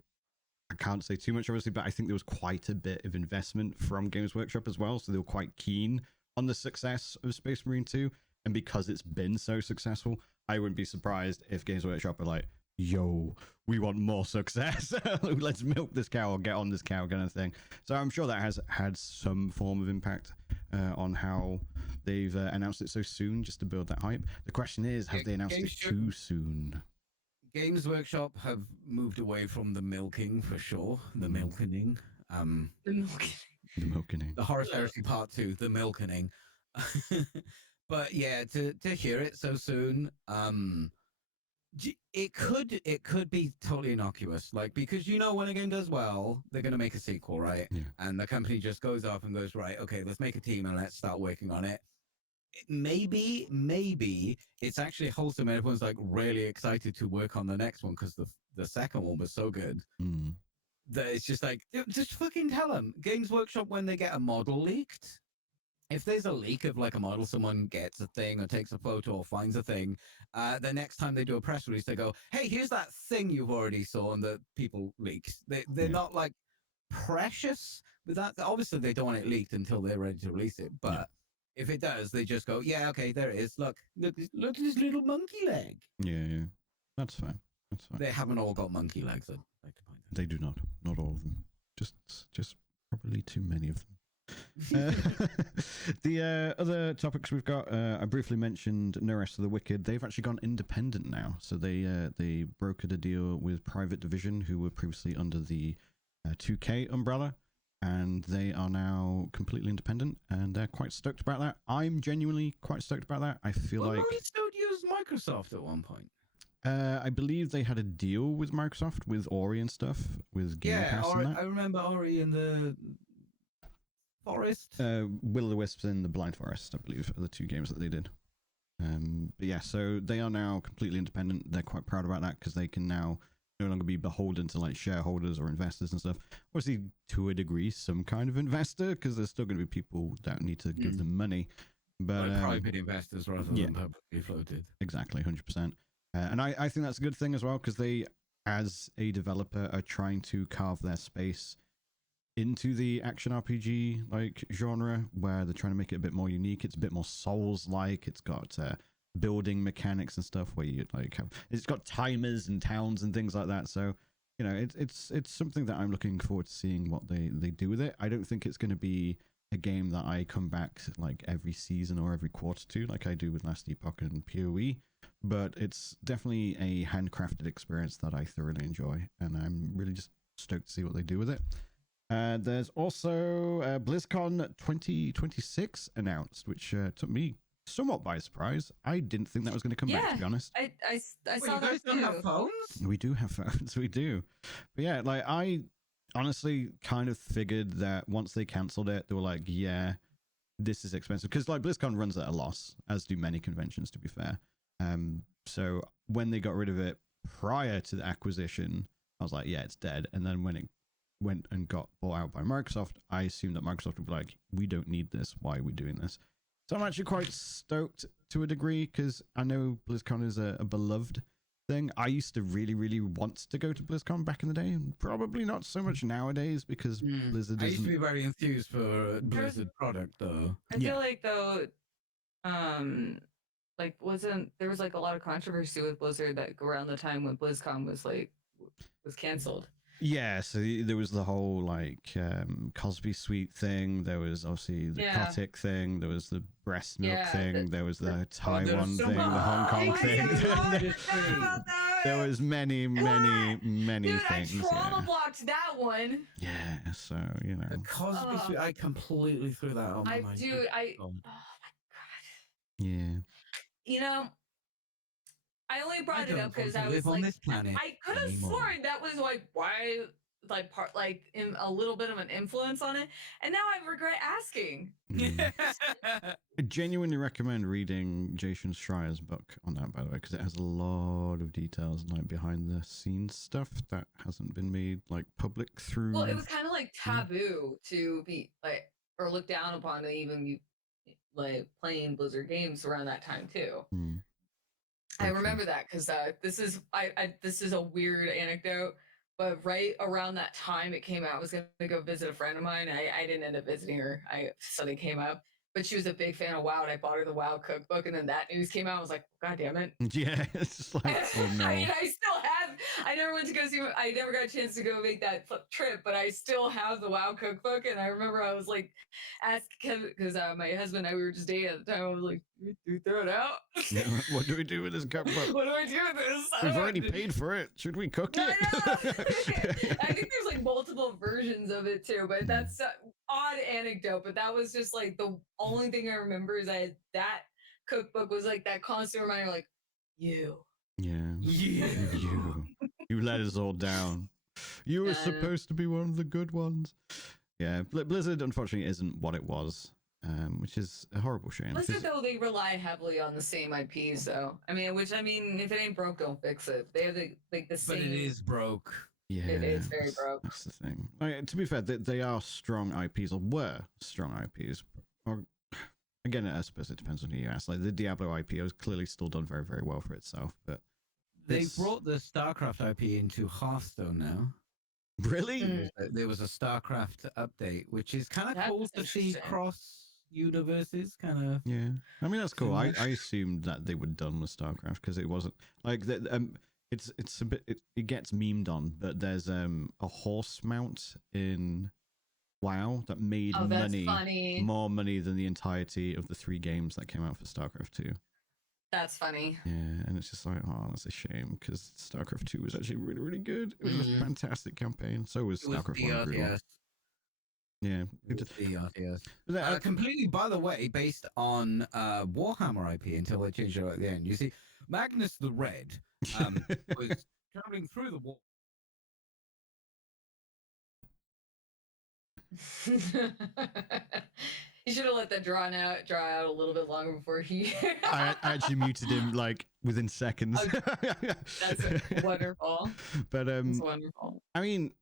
I can't say too much obviously, but I think there was quite a bit of investment from Games Workshop as well, so they were quite keen on the success of Space Marine 2. And because it's been so successful, I wouldn't be surprised if Games Workshop are like, yo, we want more success. Let's milk this cow or get on this cow kind of thing. So I'm sure that has had some form of impact on how they've announced it so soon, just to build that hype. The question is, have they announced it too soon? Games Workshop have moved away from the milking for sure. The milkening. The milkening. The Horus Heresy Part 2, the milkening. But yeah, to hear it so soon, it could be totally innocuous, like, because when a game does well, they're gonna make a sequel, right? Yeah. And the company just goes off and goes, right, okay, let's make a team and let's start working on it. Maybe it's actually wholesome. Everyone's like really excited to work on the next one because the second one was so good. That it's just like, just fucking tell them. Games Workshop, when they get a model leaked. If there's a leak of like a model, someone gets a thing or takes a photo or finds a thing, the next time they do a press release, they go, hey, here's that thing you've already saw and that people leaked. They're not like, precious with that. Obviously, they don't want it leaked until they're ready to release it. But if it does, they just go, yeah, okay, there it is. Look at this little monkey leg. Yeah. That's fine. That's fine. They haven't all got monkey legs. I'd like to point out. They do not. Not all of them. Just probably too many of them. The other topics we've got, I briefly mentioned No Rest of the Wicked. They've actually gone independent now. So they brokered a deal with Private Division, who were previously under the 2K umbrella, and they are now completely independent, and they're quite stoked about that. I'm genuinely quite stoked about that. I feel like Moonstudios Microsoft at one point. I believe they had a deal with Microsoft with Ori and stuff, with Game Pass Ori, and that. I remember Ori in the Forest. Will o' the Wisps and the Blind Forest, I believe, are the two games that they did. But yeah, so they are now completely independent. They're quite proud about that because they can now no longer be beholden to like shareholders or investors and stuff. Obviously, to a degree, some kind of investor, because there's still going to be people that need to give them money. But like private investors rather than publicly floated. Exactly, 100%. And I think that's a good thing as well, because they, as a developer, are trying to carve their space into the action RPG like genre, where they're trying to make it a bit more unique. It's a bit more Souls-like. It's got building mechanics and stuff where you like have. It's got timers and towns and things like that. So you know, it's something that I'm looking forward to seeing what they do with it. I don't think it's going to be a game that I come back like every season or every quarter to, like I do with Last Epoch and PoE. But it's definitely a handcrafted experience that I thoroughly enjoy, and I'm really just stoked to see what they do with it. There's also BlizzCon 2026 announced, which took me somewhat by surprise. I didn't think that was going to come back, to be honest. I Wait, saw you that guys don't too. have phones? We do have phones, we do. But yeah, like I honestly kind of figured that once they cancelled it, they were like, yeah, this is expensive. Because like BlizzCon runs at a loss, as do many conventions, to be fair. So when they got rid of it prior to the acquisition, I was like, yeah, it's dead. And then when it went and got bought out by Microsoft, I assumed that Microsoft would be like, we don't need this. Why are we doing this? So I'm actually quite stoked to a degree, because I know BlizzCon is a beloved thing. I used to really, really want to go to BlizzCon back in the day, and probably not so much nowadays, because Blizzard I used to isn't... be very enthused for a Blizzard product, though. I feel like though, like there was like a lot of controversy with Blizzard that around the time when BlizzCon was canceled. Yeah, so there was the whole like Cosby Suite thing. There was obviously the Kotick thing. There was the breast milk thing. There was the Taiwan thing, the Hong Kong thing. There was many Dude, things. I trauma blocked that one. Yeah, so you know. The Cosby Suite, I completely threw that on. Oh my god. Yeah. You know, I only brought it up because I was on like, this planet I could have sworn that was like why, like part, like in a little bit of an influence on it, and now I regret asking. I genuinely recommend reading Jason Schreier's book on that, by the way, because it has a lot of details and like behind the scenes stuff that hasn't been made like public through. Well, it was kind of like taboo to be like or look down upon to even be like playing Blizzard games around that time too. I remember that because this is a weird anecdote, but right around that time it came out, I was gonna go visit a friend of mine. I didn't end up visiting her. Something came up, but she was a big fan of WoW, and I bought her the WoW cookbook, and then that news came out. I was like, God damn it! Yeah, it's just like, oh no. I mean, I still have. I never went to go see. I never got a chance to go make that trip, but I still have the WoW cookbook, and I remember I was like, ask Kevin because my husband and I we were just dating at the time. I was like, do we throw it out? Yeah, what do we do with this cookbook? What do I do with this? We've already paid for it. Should we cook it? I think there's like multiple versions of it too, but that's odd anecdote. But that was just like the only thing I remember is that cookbook was like that constant reminder, like you. Yeah. You let us all down. You were supposed to be one of the good ones. Yeah, Blizzard unfortunately isn't what it was, which is a horrible shame. Blizzard though, they rely heavily on the same IPs though. I mean, if it ain't broke, don't fix it. They have the same. But it is broke. Yeah, it is very broke. That's the thing. Like, to be fair, they are strong IPs, or were strong IPs. Or again, I suppose it depends on who you ask. Like the Diablo IP has clearly still done very, very well for itself, but they brought the StarCraft IP into Hearthstone now. Really? There was a StarCraft update, which is kind of That's cool to see interesting. cross universes. Kind of. Yeah. I mean, that's cool. I Similar. assumed that they were done with StarCraft because it wasn't like that. It's a bit. It gets memed on, but there's a horse mount in WoW that made Oh, that's money, funny. more money than the entirety of the 3 games that came out for StarCraft 2. That's funny. Yeah, and it's just like, oh, that's a shame because StarCraft 2 was actually really, really good. It was a fantastic campaign. So was It was StarCraft 1. Really well. BRTS. Yeah. It was BRTS. But that- Completely, by the way, based on Warhammer IP until they changed it at the end. You see, Magnus the Red was traveling through the war. You should have let that draw out a little bit longer before he. I actually muted him like within seconds. That's wonderful. But That's wonderful. I mean,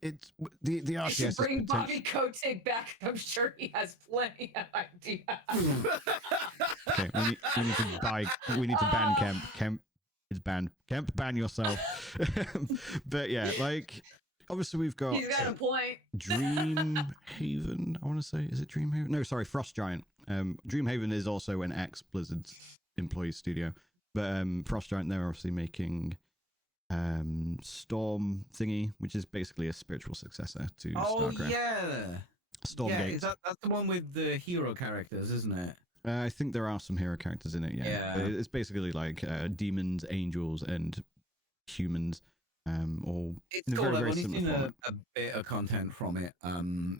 it's the You RTS should is bring Bobby potential- Kotick back. I'm sure he has plenty of ideas. Okay, we need to ban Kemp. Kemp is banned. Kemp, ban yourself. But yeah, like obviously we've got He's got a point. Dreamhaven. I want to say, is it Dreamhaven? No, sorry, Frost Giant. Dreamhaven is also an ex-Blizzard employee studio, but Frost Giant, they're obviously making Storm thingy, which is basically a spiritual successor to StarCraft. Yeah. Stormgate. That's the one with the hero characters, isn't it? I think there are some hero characters in it. Yeah. But it's basically like demons, angels, and humans. All It's in a cool. very, I've very only similar seen format. a bit of content from it.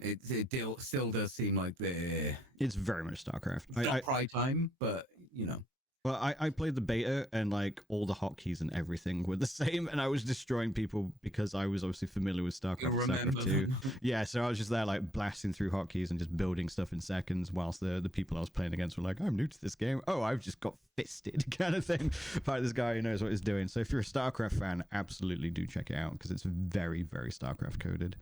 It still does seem like the It's very much StarCraft. not prime time, but you know. Well, I played the beta and like all the hotkeys and everything were the same, and I was destroying people because I was obviously familiar with StarCraft and StarCraft 2. Yeah, so I was just there like blasting through hotkeys and just building stuff in seconds, whilst the people I was playing against were like, I'm new to this game. Oh, I've just got fisted kind of thing by this guy who knows what he's doing. So if you're a StarCraft fan, absolutely do check it out because it's very, very StarCraft coded.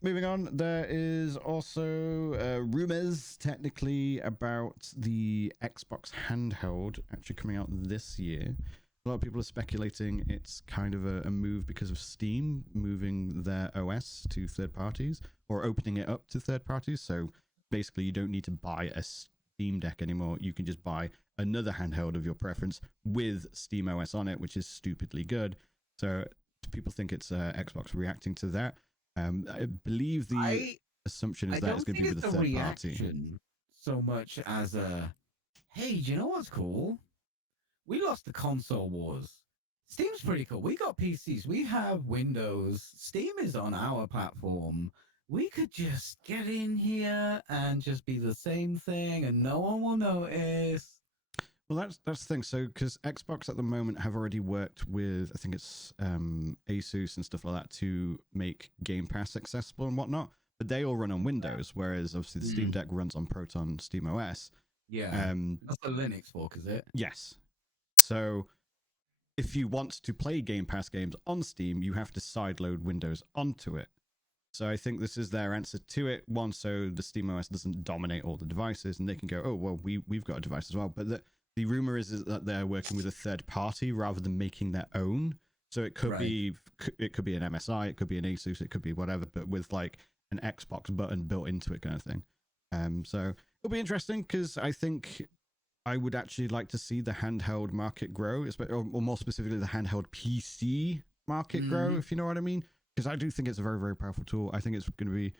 Moving on, there is also rumors technically about the Xbox Handheld actually coming out this year. A lot of people are speculating it's kind of a move because of Steam moving their OS to third parties or opening it up to third parties. So basically you don't need to buy a Steam Deck anymore. You can just buy another handheld of your preference with Steam OS on it, which is stupidly good. So people think it's Xbox reacting to that. I believe the assumption is that it's going to be with a third party. So much as a, hey, do you know what's cool? We lost the console wars. Steam's pretty cool. We got PCs. We have Windows. Steam is on our platform. We could just get in here and just be the same thing, and no one will notice. Well, that's the thing. So, because Xbox at the moment have already worked with, I think it's Asus and stuff like that to make Game Pass accessible and whatnot, but they all run on Windows, whereas obviously the Steam Deck runs on Proton Steam OS. Yeah, that's a Linux fork, is it? Yes. So, if you want to play Game Pass games on Steam, you have to sideload Windows onto it. So I think this is their answer to it. One, so the Steam OS doesn't dominate all the devices, and they can go, oh well, we've got a device as well, but the rumor is that they're working with a third party rather than making their own. So it could be an MSI, it could be an Asus, it could be whatever, but with like an Xbox button built into it kind of thing. So it'll be interesting because I think I would actually like to see the handheld market grow, or more specifically the handheld PC market grow, if you know what I mean. Because I do think it's a very, very powerful tool. I think it's going to be...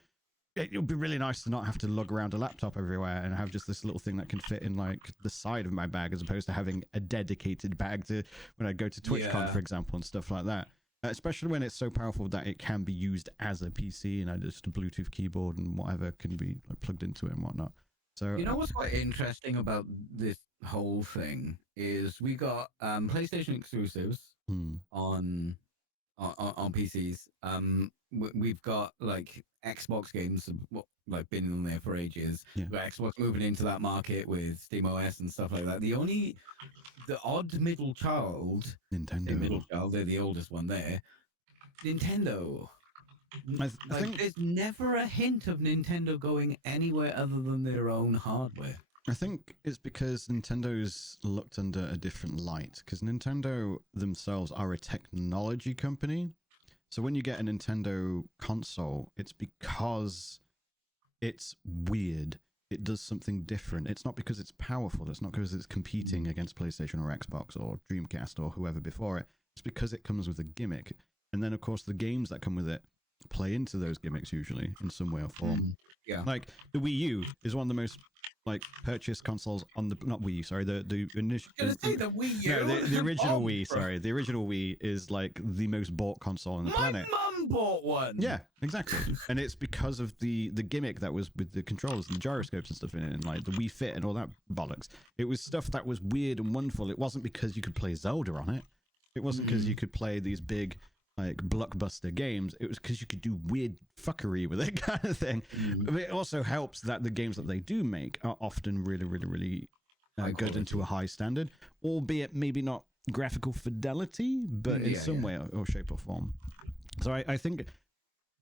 It'll be really nice to not have to lug around a laptop everywhere and have just this little thing that can fit in like the side of my bag, as opposed to having a dedicated bag to when I go to TwitchCon, for example, and stuff like that. Especially when it's so powerful that it can be used as a PC and just a Bluetooth keyboard and whatever can be like, plugged into it and whatnot. So you know what's quite interesting about this whole thing is we got PlayStation exclusives on PCs. We've got like Xbox games like been in there for ages. Yeah. We've got Xbox moving into that market with Steam OS and stuff like that. The odd middle child, Nintendo. they're the oldest one there. Nintendo. I think there's never a hint of Nintendo going anywhere other than their own hardware. I think it's because Nintendo's looked under a different light, because Nintendo themselves are a technology company. So when you get a Nintendo console, it's because it's weird. It does something different. It's not because it's powerful. It's not because it's competing against PlayStation or Xbox or Dreamcast or whoever before it. It's because it comes with a gimmick. And then, of course, the games that come with it play into those gimmicks usually in some way or form. Yeah. Like the Wii U is one of the most purchased consoles on the the initial. The Wii U. No, the original Wii. Sorry, the original Wii is like the most bought console on the planet. My mum bought one. Yeah, exactly. And it's because of the gimmick that was with the controllers and the gyroscopes and stuff in it, and like the Wii Fit and all that bollocks. It was stuff that was weird and wonderful. It wasn't because you could play Zelda on it. It wasn't because you could play these big blockbuster games. It was because you could do weird fuckery with it, kind of thing. But it also helps that the games that they do make are often really, really, really good and to a high standard, albeit maybe not graphical fidelity, but in some way or shape or form. So I think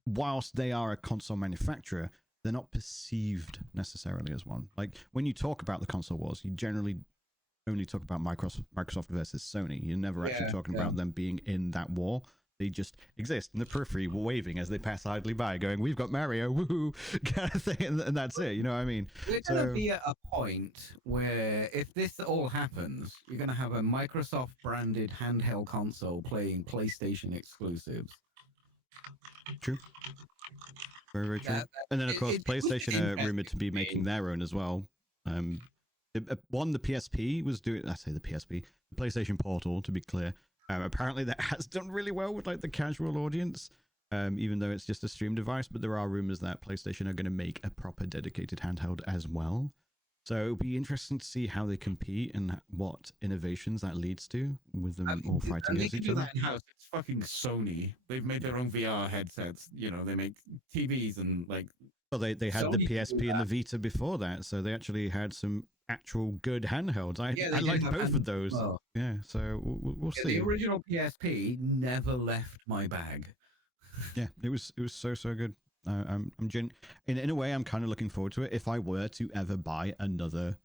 whilst they are a console manufacturer, they're not perceived necessarily as one. Like when you talk about the console wars, you generally only talk about Microsoft versus Sony. You're never actually talking about them being in that war. They just exist in the periphery, waving as they pass idly by, going, "We've got Mario, woohoo!" kind of thing, and that's it. You know what I mean? We're going to be at a point where, if this all happens, you're going to have a Microsoft-branded handheld console playing PlayStation exclusives. True. Very, very true. And then, of course, PlayStation are rumored to be making their own as well. The PSP was doing. I say the PSP, the PlayStation Portal, to be clear. Apparently that has done really well with like the casual audience, even though it's just a stream device. But there are rumors that PlayStation are going to make a proper dedicated handheld as well. So it'll be interesting to see how they compete and what innovations that leads to with them all fighting against each other. It's fucking Sony. They've made their own VR headsets. You know, they make TVs and like. Well, they had Sony the PSP and the Vita before that, so they actually had some actual good handhelds. I liked both of those. Well. Yeah, so we'll see. The original PSP never left my bag. Yeah, it was so good. In a way, I'm kind of looking forward to it. If I were to ever buy another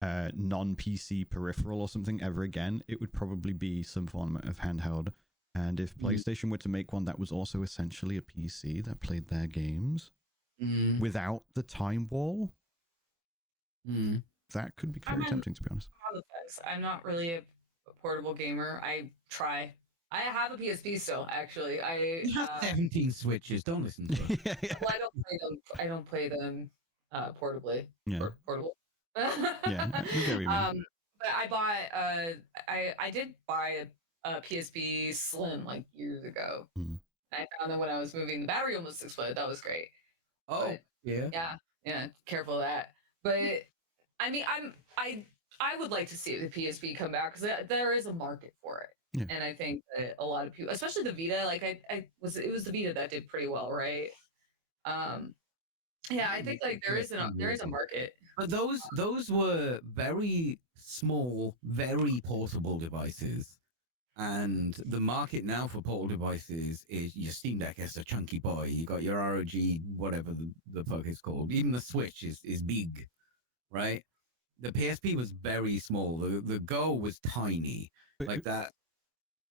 non-PC peripheral or something ever again, it would probably be some form of handheld. And if PlayStation were to make one that was also essentially a PC that played their games without the time wall, that could be very tempting, to be honest. I'm not really a portable gamer. I try. I have a PSP still, actually. You have 17 Switches. Don't listen to it. Well, I don't play them portably. Yeah. Portable. Yeah, we get what you mean. But I bought I did buy a PSP Slim like years ago. I found that when I was moving, the battery almost exploded. That was great. Oh, but, yeah. Careful of that. But I mean, I would like to see the PSP come back because there is a market for it. Yeah. And I think that a lot of people, especially the Vita, like it was the Vita that did pretty well, right? Yeah, I think like there is a market. But those were very small, very portable devices. And the market now for portable devices is your Steam Deck is a chunky boy. You got your ROG, whatever the fuck it's called. Even the Switch is big, right? The PSP was very small. The Go was tiny, like that.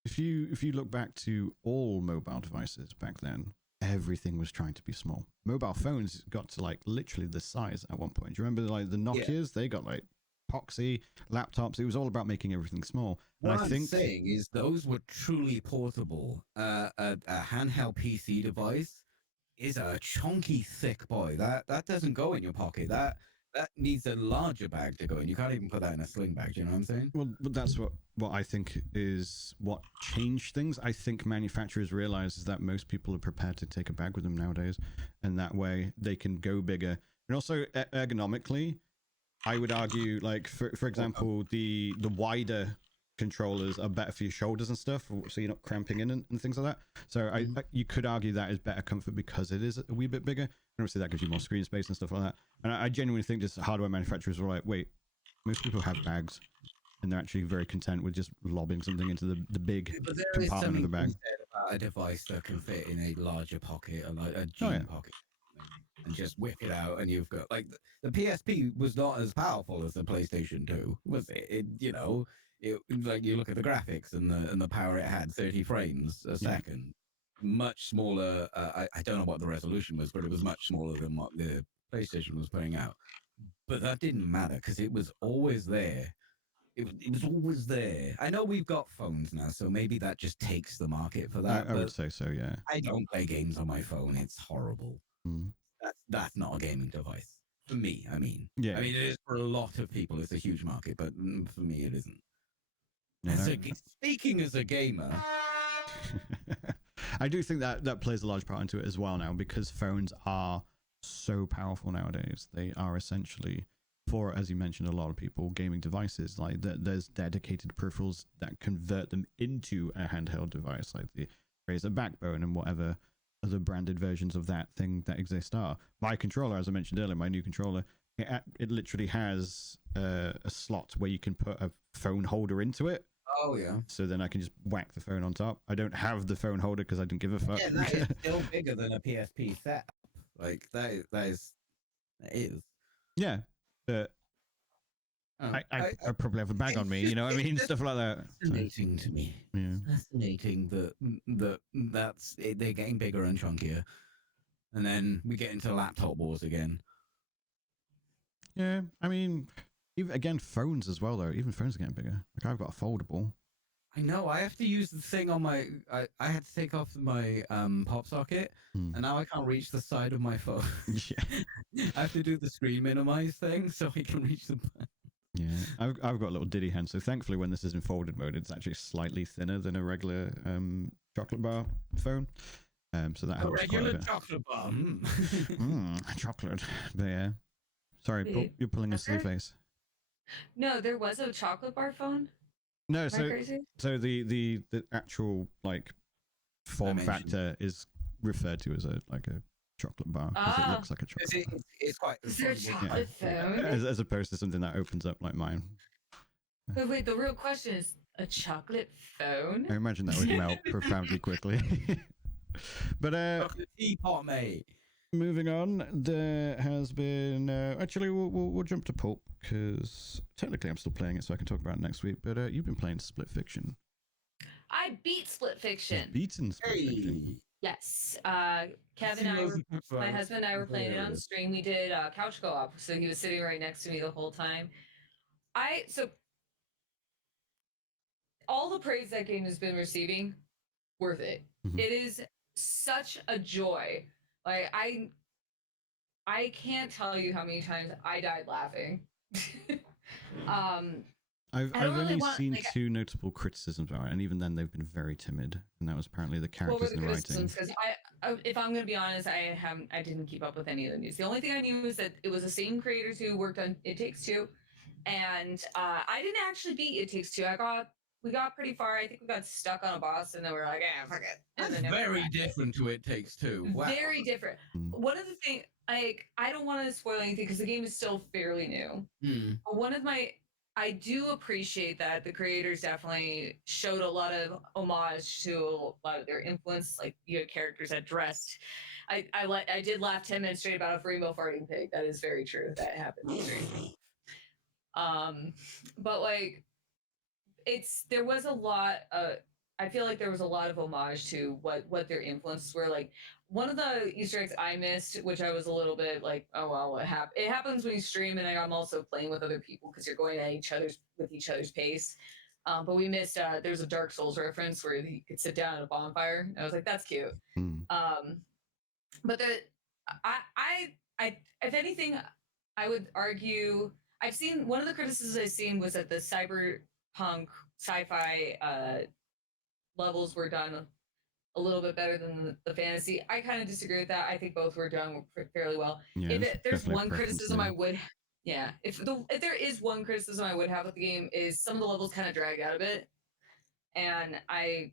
If you look back to all mobile devices back then, everything was trying to be small. Mobile phones got to like literally the size at one point. Do you remember like the Nokias? Yeah. They got like epoxy laptops. It was all about making everything small. What I'm saying is those were truly portable. A handheld PC device is a chunky, thick boy. That doesn't go in your pocket. That needs a larger bag to go in. You can't even put that in a sling bag. Do you know what I'm saying? Well, but that's what I think is what changed things. I think manufacturers realize is that most people are prepared to take a bag with them nowadays, and that way they can go bigger. And also ergonomically, I would argue, like for example, the wider controllers are better for your shoulders and stuff, so you're not cramping in and things like that. So you could argue that is better comfort because it is a wee bit bigger, and obviously that gives you more screen space and stuff like that. And I genuinely think just hardware manufacturers were like, wait, most people have bags, and they're actually very content with just lobbing something into the big compartment of the bag. About a device that can fit in a larger pocket, a jean pocket, and just whip it out, and you've got like the PSP was not as powerful as the PlayStation 2, was it? It like you look at the graphics and the power it had, 30 frames a second. much smaller. I don't know what the resolution was, but it was much smaller than what the PlayStation was putting out. But that didn't matter because it was always there. It was always there. I know we've got phones now, so maybe that just takes the market for that. I would say so, yeah. I don't play games on my phone. It's horrible. Mm. That's not a gaming device for me. I mean, Yeah. it is for a lot of people. It's a huge market, but for me, it isn't. Yeah, Speaking as a gamer, I do think that plays a large part into it as well now, because phones are so powerful nowadays. They are essentially, for, as you mentioned, a lot of people, gaming devices. Like there's dedicated peripherals that convert them into a handheld device, like the Razer Backbone and whatever other branded versions of that thing that exist are. My controller, as I mentioned earlier, my new controller, it literally has a slot where you can put a phone holder into it. oh yeah, So then I can just whack the phone on top. I don't have the phone holder because I didn't give a fuck. yeah, that is still bigger than a PSP setup. Like that is. Yeah, but I probably have a bag on me, you know what I mean? Stuff like that. Fascinating to me. Yeah. Fascinating that's they're getting bigger and chunkier, and then we get into laptop wars again. Yeah, I mean, even again, phones as well though. Even phones are getting bigger. Like I've got a foldable. I know. I have to use the thing on my. I had to take off my pop socket, and now I can't reach the side of my phone. Yeah. I have to do the screen minimize thing so I can reach the button. Yeah, I've got a little diddy hand, so thankfully when this is in folded mode, it's actually slightly thinner than a regular chocolate bar phone. So that helps quite a bit. Chocolate bar. Chocolate. But yeah, sorry, Wait, you're pulling a silly face. No, there was a chocolate bar phone. No, Am I so crazy? the actual like form Dimension. factor is referred to as a chocolate bar because it looks like a chocolate. It's quite. Is there a chocolate phone? As opposed to something that opens up like mine. But wait, the real question is a chocolate phone? I imagine that would melt profoundly quickly. But Chocolate teapot, mate. moving on, there has been actually we'll jump to Pulp because technically I'm still playing it, so I can talk about it next week. But you've been playing Split Fiction. I beat Split Fiction. You've beaten Split Fiction. Yes. Kevin and I were, my husband and I were playing it on stream. We did couch co-op, so he was sitting right next to me the whole time. So all the praise that game has been receiving, worth it. Mhm. It is such a joy. Like I can't tell you how many times I died laughing. I've I don't only really want, seen like, two notable criticisms about it, and even then they've been very timid, and that was apparently the what were characters the and the writing. criticisms? Because if I'm going to be honest, I didn't keep up with any of the news. The only thing I knew was that it was the same creators who worked on It Takes Two, and I didn't actually beat It Takes Two. We got pretty far. I think we got stuck on a boss, and then we were like, fuck it. And That's then very different to It Takes Two. Wow. Very different. One of the things, like, I don't want to spoil anything because the game is still fairly new. But I do appreciate that the creators definitely showed a lot of homage to a lot of their influence. Like, you had characters that dressed. I did laugh 10 minutes straight about a rainbow farting pig. That is very true. That happened. But like, there was a lot. I feel like there was a lot of homage to what their influences were. Like, one of the Easter eggs I missed, which I was a little bit like, oh well, what happened? It happens when you stream, and I'm also playing with other people because you're going at each other's pace. But we missed. There's a Dark Souls reference where you could sit down at a bonfire. I was like, that's cute. But if anything, I would argue. I've seen one of the criticisms I've seen was that the cyberpunk sci-fi levels were done a little bit better than the fantasy. I kind of disagree with that. I think both were done fairly well. Yeah, If there's one criticism there. I would, if there is one criticism I would have with the game is some of the levels kind of drag out a bit, and I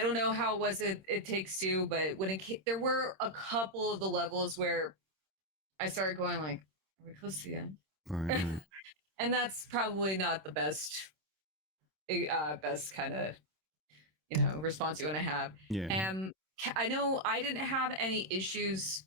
don't know how it was It Takes Two, but when there were a couple of the levels where I started going like, are we close to the end? Right. And that's probably not the best kind of response you want to have. Yeah. And I know I didn't have any issues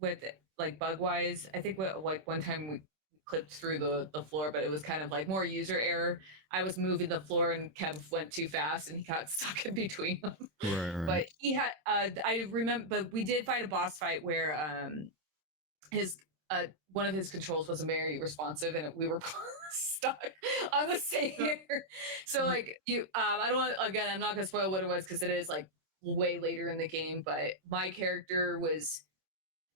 with it, like bug wise. I think like one time clipped through the floor, but it was kind of like more user error. I was moving the floor and Kev went too fast and he got stuck in between them. Right. But he had I remember, but we did fight a boss fight where his one of his controls wasn't very responsive and we were stuck on the same air. So like you I don't want, again, I'm not gonna spoil what it was because it is like way later in the game, but my character was,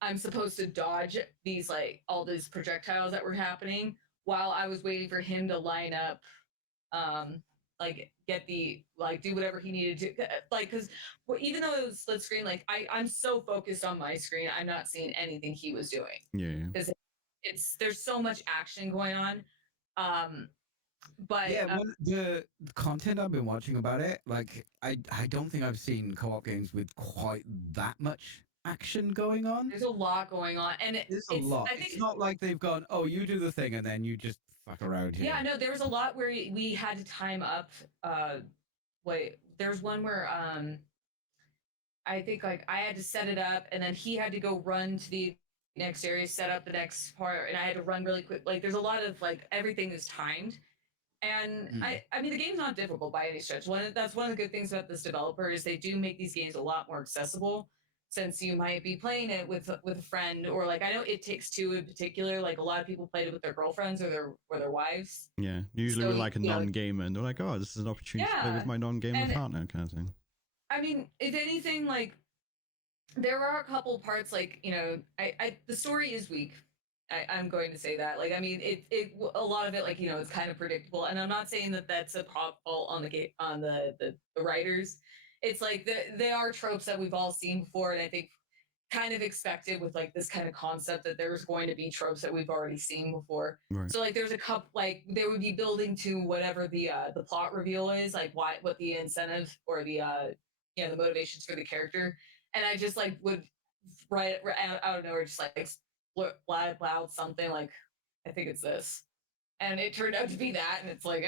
I'm supposed to dodge these like all these projectiles that were happening while I was waiting for him to line up, like get the like do whatever he needed to, like because even though it was split screen, like I'm so focused on my screen, I'm not seeing anything he was doing Yeah. because it's there's so much action going on. But Yeah, well, the content I've been watching about it, like I don't think I've seen co-op games with quite that much action going on. there's a lot going on, and There's a lot. I think It's not like they've gone, oh, you do the thing, and then you just fuck around here. yeah, no, there was a lot where we had to time up. Wait, there's one where I think like I had to set it up, and then he had to go run to the next area, set up the next part, and I had to run really quick. Like there's a lot of like everything is timed. And I mean the game's not difficult by any stretch. That's one of the good things about this developer is they do make these games a lot more accessible, since you might be playing it with a friend, or like I know It Takes Two in particular, like a lot of people played it with their girlfriends or their wives. Yeah. Usually So, with like a you know, non-gamer, and they're like, oh, this is an opportunity to play with Yeah, my non-gamer and partner kind of thing. I mean, if anything, like there are a couple parts like, you know, I the story is weak. I'm going to say that. Like, I mean, it a lot of it, like, you know, it's kind of predictable. And I'm not saying that that's a fault on the game, on the writers. It's like they are tropes that we've all seen before, and I think kind of expected with like this kind of concept that there's going to be tropes that we've already seen before. Right. So like there's a couple, like they would be building to whatever the plot reveal is, like what the incentive or the you know, the motivations for the character, and I just like would right out of nowhere just like loud something like, I think it's this, and it turned out to be that, and it's like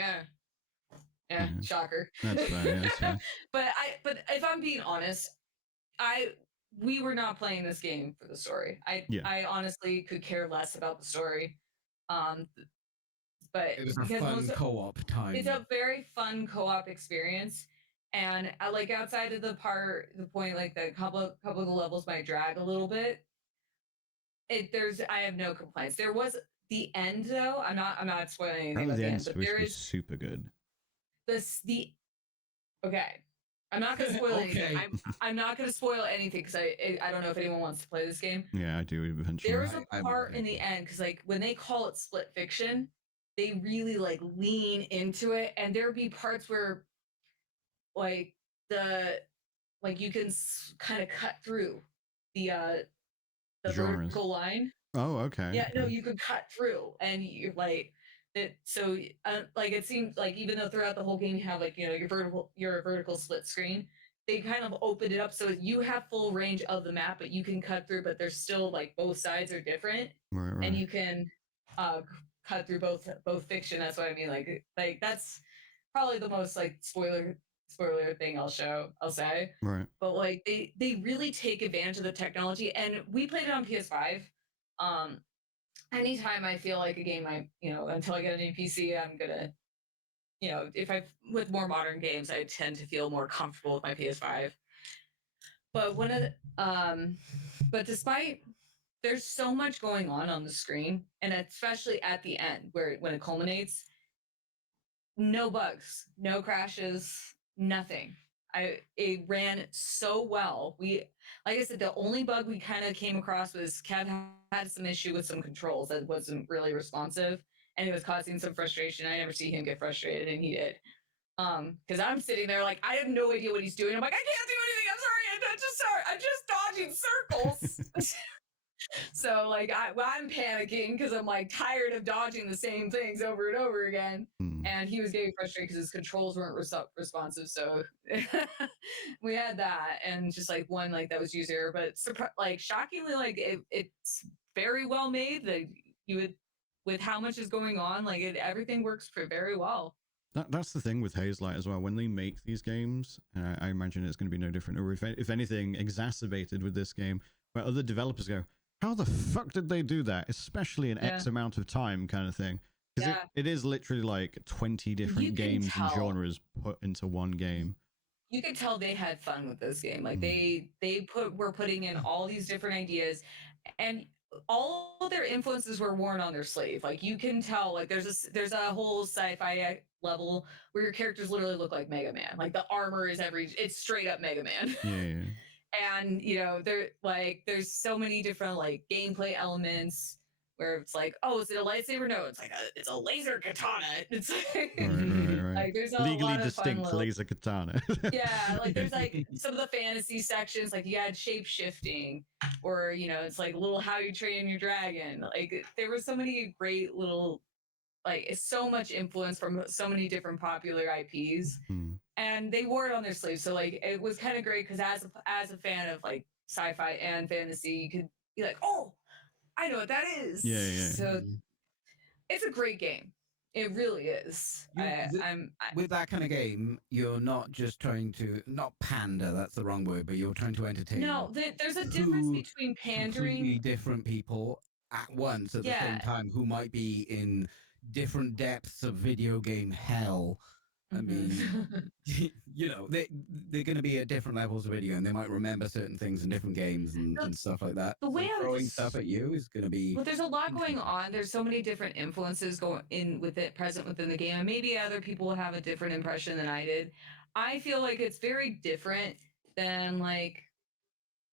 yeah, shocker. That's fair, yeah, that's fair. But if I'm being honest, we were not playing this game for the story. I honestly could care less about the story. But It was a fun co-op time. It's a very fun co-op experience. And I like outside of the point, like the couple of the levels might drag a little bit. I have no complaints. There was the end though. I'm not spoiling anything Apparently about the the end, end's but supposed there to be is super good. okay. I'm not gonna spoil anything. Okay. I'm not gonna spoil anything because I don't know if anyone wants to play this game. Yeah, I do eventually. There was I a part in the end because like when they call it split fiction, they really like lean into it, and there would be parts where like you can kind of cut through the Genres. vertical line. Oh, okay. Yeah, no, you could cut through, and you're like it. So, like it seems like even though throughout the whole game you have like, you know, your vertical split screen, they kind of opened it up so you have full range of the map, but you can cut through. But there's still like both sides are different, Right. and you can cut through both fiction. That's what I mean. Like that's probably the most like spoiler thing I'll say. Right. But like they really take advantage of the technology, and we played it on PS5. Anytime I feel like a game, you know, until I get a new PC, I'm gonna, you know, with more modern games, I tend to feel more comfortable with my PS5. But but despite there's so much going on the screen, and especially at the end when it culminates, no bugs, no crashes, nothing. It ran so well. Like I said, the only bug we kind of came across was Kev had some issue with some controls that wasn't really responsive, and it was causing some frustration. I never see him get frustrated, and he did. Because I'm sitting there like I have no idea what he's doing. I'm like, I can't do anything. I'm just dodging circles. So like I'm panicking because I'm like tired of dodging the same things over and over again. And he was getting frustrated because his controls weren't responsive. So we had that, and just like one like that was user error, but like shockingly, like it's very well made. That you would, with how much is going on, like everything works very well. That's the thing with HAZELIGHT as well. When they make these games, I imagine it's going to be no different, or if anything, exacerbated with this game, where other developers go, how the fuck did they do that, especially in X amount of time kind of thing? Because it is literally like 20 different games and genres put into one game. You could tell they had fun with this game. Like they were putting in all these different ideas, and all of their influences were worn on their sleeve. Like you can tell, like there's a whole sci-fi level where your characters literally look like Mega Man. Like the armor is it's straight up Mega Man. Yeah. And there's so many different like gameplay elements where it's like, oh, is it a lightsaber? No, it's like it's a laser katana. It's like, right. like there's a legally lot of distinct fun laser katana. yeah, like there's like some of the fantasy sections, like you had shape shifting, or it's like little How You Train Your Dragon. Like there were so many great little, like it's so much influence from so many different popular IPs, and they wore it on their sleeve. So like it was kind of great because as a fan of like sci-fi and fantasy, you could be like, oh, I know what that is. Yeah. So it's a great game. It really is. With that kind of game, you're not just trying to not pander. That's the wrong word, but you're trying to entertain. No, there's a difference between pandering. Completely different people at once at the same time who might be in different depths of video game hell. I mean, they're going to be at different levels of video, and they might remember certain things in different games and stuff like that. The way so throwing stuff at you is going to be. But there's a lot going on. There's so many different influences going in with it present within the game, and maybe other people will have a different impression than I did. I feel like it's very different than like,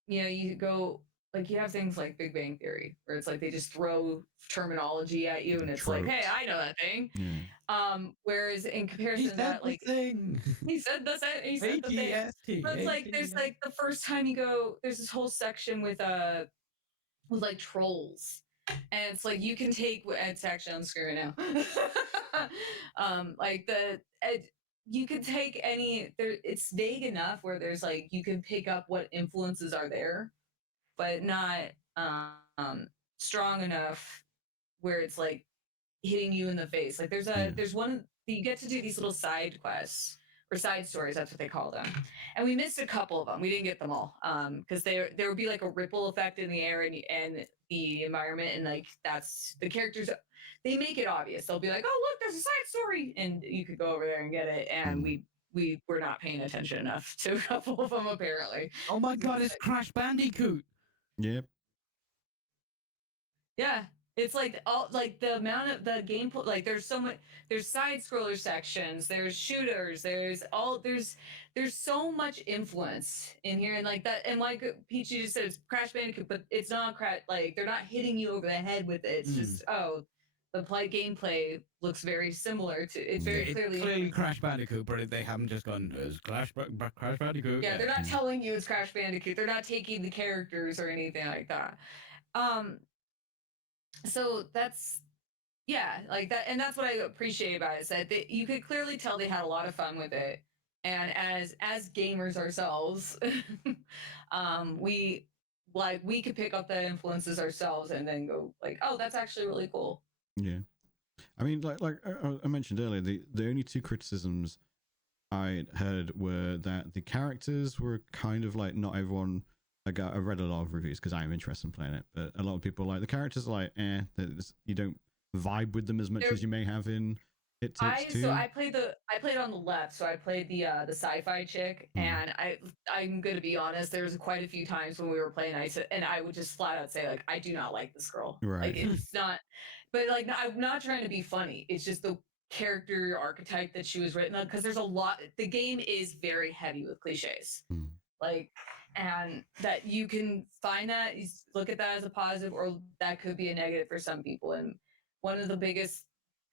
you go. Like you have things like Big Bang Theory, where it's like they just throw terminology at you, and it's like, hey, I know that thing. Whereas in comparison to that, like he said the thing. But it's like there's like the first time you go, there's this whole section with like trolls, and it's like you can take. It's actually on the screen right now. You can take any. It's vague enough where there's like you can pick up what influences are there, but not strong enough where it's like hitting you in the face. Like there's one you get to do these little side quests or side stories. That's what they call them. And we missed a couple of them. We didn't get them all because there would be like a ripple effect in the air and the environment, and like that's the characters. They make it obvious. They'll be like, oh look, there's a side story, and you could go over there and get it. And we were not paying attention enough to a couple of them apparently. Oh my god, it's Crash Bandicoot. Yep. Yeah, it's like all like the amount of the gameplay. Like there's so much. There's side scroller sections. There's shooters. There's so much influence in here, and like that. And like Peachy just said, it's Crash Bandicoot, but it's not Crash. Like they're not hitting you over the head with it. It's just the gameplay looks very similar to. It's very clearly Crash Bandicoot, but they haven't just gone as Crash Bandicoot. Yeah, they're not telling you it's Crash Bandicoot. They're not taking the characters or anything like that. So that's like that, and that's what I appreciate about it, is that you could clearly tell they had a lot of fun with it, and as gamers ourselves, we could pick up the influences ourselves and then go like, oh, that's actually really cool. Yeah, I mean, like I mentioned earlier, the only two criticisms I heard were that the characters were kind of like not everyone. I read a lot of reviews because I am interested in playing it, but a lot of people like the characters are like, you don't vibe with them as much as you may have in It Takes Two. So I played on the left, so I played the sci-fi chick, and I'm gonna be honest, there was quite a few times when we were playing, I would just flat out say like, I do not like this girl. Right. Like it's not, but like I'm not trying to be funny. It's just the character archetype that she was written on, because there's a lot. The game is very heavy with cliches. Like, and that you can find that, you look at that as a positive, or that could be a negative for some people. And one of the biggest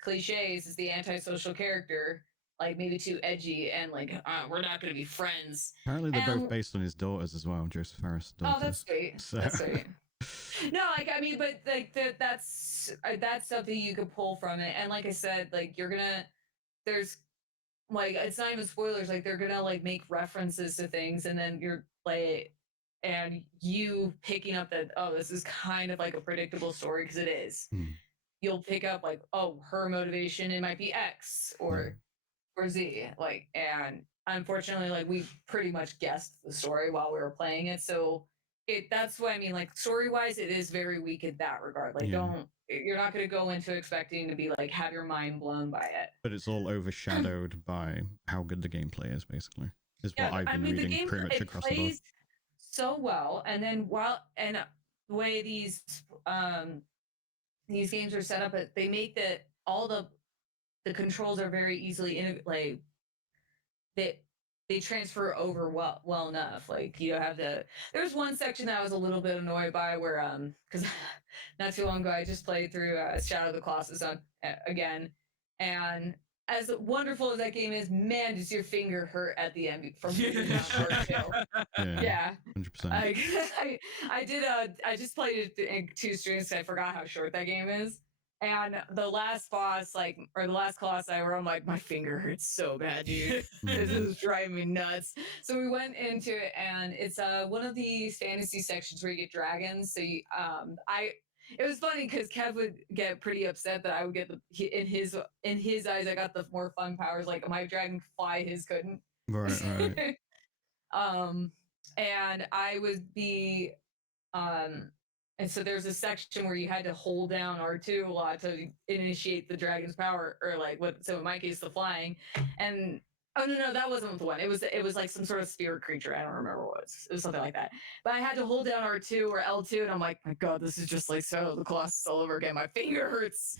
cliches is the antisocial character, like maybe too edgy, and like we're not going to be friends. Apparently they're both based on his daughters as well, Joseph Harris' daughters. Oh, that's great. So. That's great. No, like I mean, but like that's something you could pull from it. And like I said, like there's like, it's not even spoilers, like they're gonna like make references to things, and then you're like, and you picking up that, oh, this is kind of like a predictable story, because it is. You'll pick up like, oh, her motivation, it might be X or Z, like, and unfortunately, like we pretty much guessed the story while we were playing it, so that's what I mean. Like story wise, it is very weak in that regard. Like Yeah. you're not going to go into expecting to be like have your mind blown by it. But it's all overshadowed by how good the gameplay is, basically. Is what I've been reading the game pretty much it across the board. plays so well, and then the way these games are set up, they make that all the controls are very easily like they transfer over well enough. Like you have there's one section that I was a little bit annoyed by where because not too long ago I just played through Shadow of the Colossus again, and as wonderful as that game is, man, does your finger hurt at the end from yeah 100%. I just played it in 2 streams. I forgot how short that game is. And the last boss, or the last Colossi, where I'm like, my finger hurts so bad, dude. This is driving me nuts. So we went into it, and it's one of these fantasy sections where you get dragons. So it was funny because Kev would get pretty upset that I would get in his eyes, I got the more fun powers. Like my dragon could fly, his couldn't. Right. And I would be and so there's a section where you had to hold down R2 a lot to initiate the dragon's power, or so in my case, the flying. And no, that wasn't the one. It was like some sort of spirit creature. I don't remember what it was. It was something like that. But I had to hold down R2 or L2, and I'm like, my God, this is just like Shadow of the Colossus all over again. My finger hurts.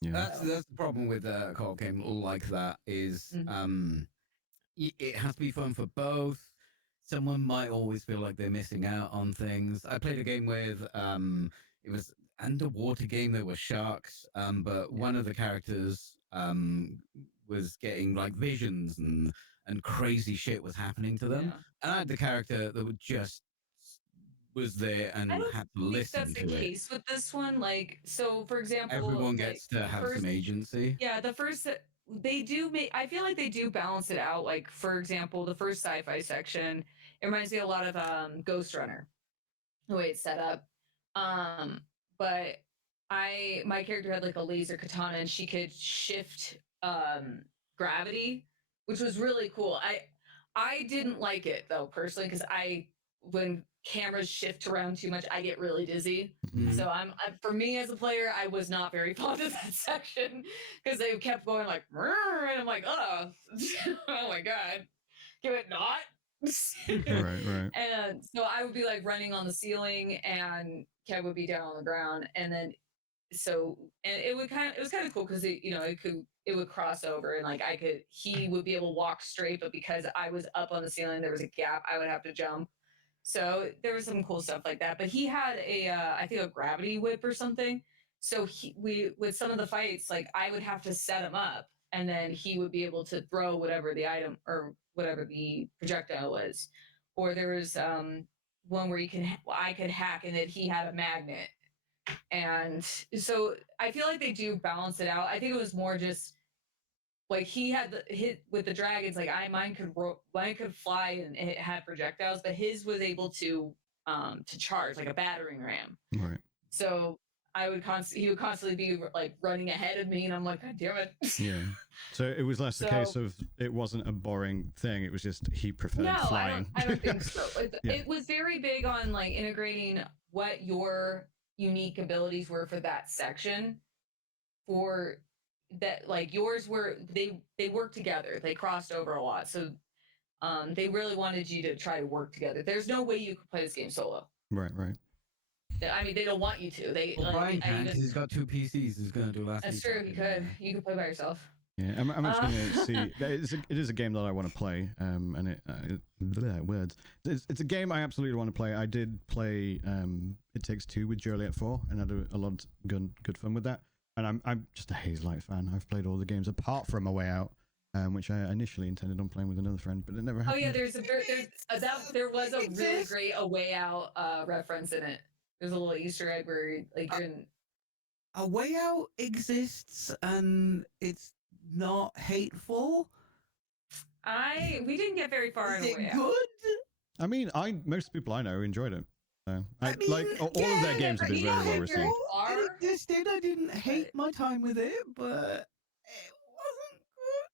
Yeah. That's the problem with a co-op game like that is it has to be fun for both. Someone might always feel like they're missing out on things. I played a game with it was underwater game. There were sharks, but one of the characters was getting like visions and crazy shit was happening to them. Yeah. And I had the character that would just was there and had to listen that's to the it. case with this one. Like, so for example, Everyone gets to have some agency. Yeah, the first they do make. I feel like they do balance it out. Like, for example, the first sci-fi section, it reminds me a lot of Ghost Runner, the way it's set up. But my character had like a laser katana, and she could shift gravity, which was really cool. I didn't like it though personally, because when cameras shift around too much, I get really dizzy. So for me as a player, I was not very fond of that section because they kept going like, and I'm like, oh my God, can it not? Right. And so I would be like running on the ceiling, and Kev would be down on the ground, and then it was kind of cool because it would cross over, and like he would be able to walk straight, but because I was up on the ceiling, there was a gap, I would have to jump. So there was some cool stuff like that. But he had I think a gravity whip or something. So with some of the fights, like I would have to set him up, and then he would be able to throw whatever the item or whatever the projectile was. Or there was one where I could hack, and that he had a magnet. And so I feel like they do balance it out. I think it was more just like he had hit with the dragons. Like mine could fly and it had projectiles, but his was able to charge like a battering ram. Right. So he would constantly be like running ahead of me, and I'm like, God damn it. Yeah. So it was less the case of it wasn't a boring thing. It was just he preferred flying. I don't think so. It was very big on like integrating what your unique abilities were for that section. For that, like yours were they worked together. They crossed over a lot. So they really wanted you to try to work together. There's no way you could play this game solo. Right. I mean, they don't want you to. Brian can, because he's got 2 PCs. He's going to do last. That's true. You could play by yourself. Yeah, I'm actually going to see. It is a game that I want to play. And words. It's a game I absolutely want to play. I did play It Takes Two with Joliet 4, and had a lot of good fun with that. And I'm just a HAZELIGHT fan. I've played all the games apart from A Way Out, which I initially intended on playing with another friend, but it never happened. Oh yeah, there was a really great A Way Out reference in it. There's a little Easter egg where like you're in. A Way Out exists, and it's not hateful. We didn't get very far in A Way Out. Good? I mean, most people I know enjoyed it. I mean, like all of their games have been very well received. It existed. I didn't hate my time with it, but it wasn't good.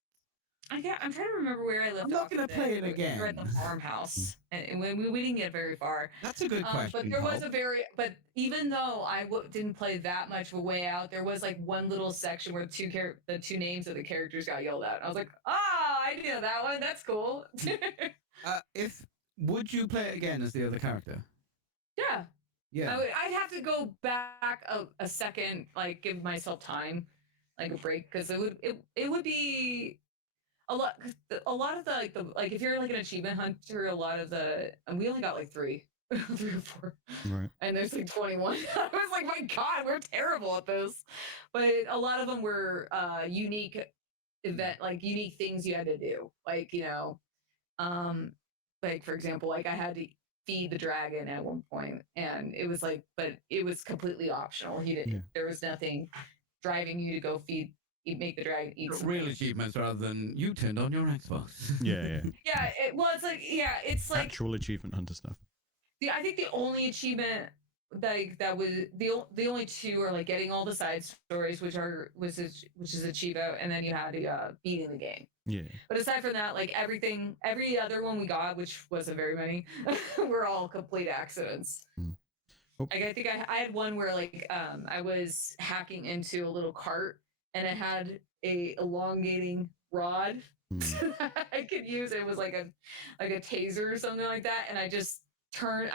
I'm trying to remember where I left I'm not off. gonna with play it We were at the again. farmhouse, and we didn't get very far. That's a good question. But there was Pulp. but even though I didn't play that much of a way out, there was like one little section where the two names of the characters got yelled out. I was like, I know that one. That's cool. Would you play it again as the other character? Yeah. Yeah. I'd have to go back a second, like give myself time, like a break, because it would be a lot of the like if you're like an achievement hunter, a lot of and we only got like three or four, Right. and there's like 21. I was like, my God, we're terrible at this. But a lot of them were unique unique things you had to do, like like for example, like I had to feed the dragon at one point, and it was like, but it was completely optional. There was nothing driving you to go make the dragon eat Real achievements rather than you turned on your Xbox. Yeah. It's like Actual achievement hunter stuff. I think the only achievement that was the only two are like getting all the side stories, which is Achievo, and then you had to beating the game. Yeah. But aside from that, like every other one we got, which wasn't very many, were all complete accidents. Oh. Like I think I had one where like I was hacking into a little cart, and it had a elongating rod that I could use. It was like a taser or something like that, and I just turned.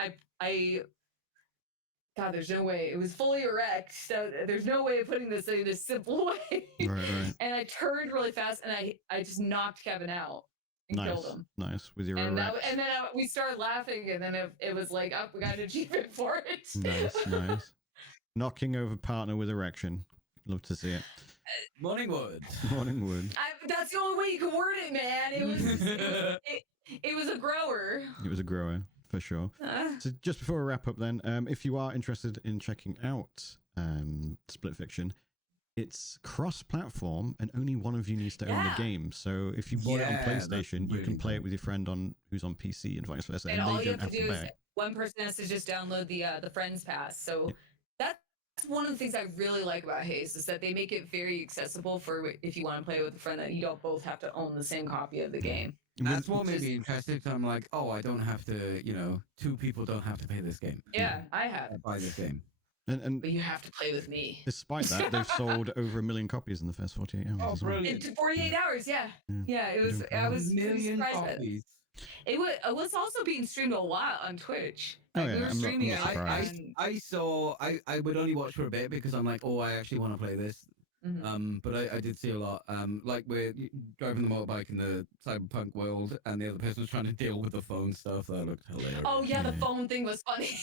God, there's no way. It was fully erect, so there's no way of putting this in a simple way. Right. And I turned really fast, and I just knocked Kevin out and killed him. Nice with your and erect. then we started laughing, and then it was like, we got an achievement for it. Nice. Knocking over partner with erection. Love to see it. Morning wood. That's the only way you can word it, man. It was a grower. It was a grower. For sure. So just before we wrap up then, if you are interested in checking out Split Fiction, it's cross-platform and only one of you needs to own the game. So if you bought it on PlayStation, you can play it with your friend who's on PC and vice versa. And all you have to do is pay. one person has to just download the Friends Pass. So that's one of the things I really like about Haze is that they make it very accessible for if you want to play with a friend, that you don't both have to own the same copy of the game. That's what made me interested. I'm like, I don't have to, two people don't have to pay this game. Yeah, I have. Buy this game. But you have to play with me. Despite that, they've sold over 1 million copies in the first 48 hours. Oh, as well. brilliant. In 48 hours, yeah. It was. I was million surprised. copies. It was also being streamed a lot on Twitch. Oh, Like, yeah, we were I'm not streaming it. surprised. I would only watch for a bit because I'm like, I actually want to play this. But I did see a lot. Like we're driving the motorbike in the cyberpunk world, and the other person was trying to deal with the phone stuff. That looked hilarious. Oh yeah, the phone thing was funny.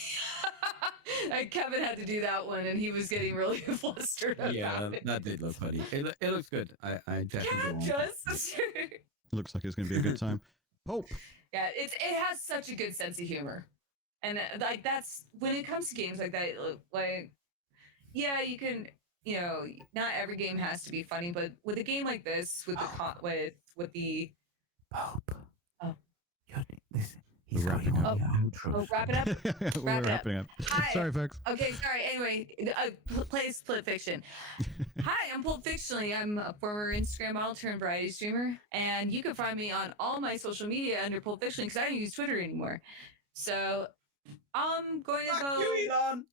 And Kevin had to do that one, and he was getting really flustered about it. That did look funny. It looks good. I definitely does. Looks like it's going to be a good time. Pulp. Yeah, it has such a good sense of humor, and like that's when it comes to games like that. Like, yeah, you can. Not every game has to be funny, but with a game like this, with the Pulp. Oh, listen. He's wrapping up. Wrap it up. We're wrapping up. Hi. Sorry, folks. Okay, sorry. Anyway, play Split Fiction. Hi, I'm Pulp Fiction. I'm a former Instagram model turned variety streamer, and you can find me on all my social media under Pulp Fiction because I don't use Twitter anymore. So I'm going to go. Elon.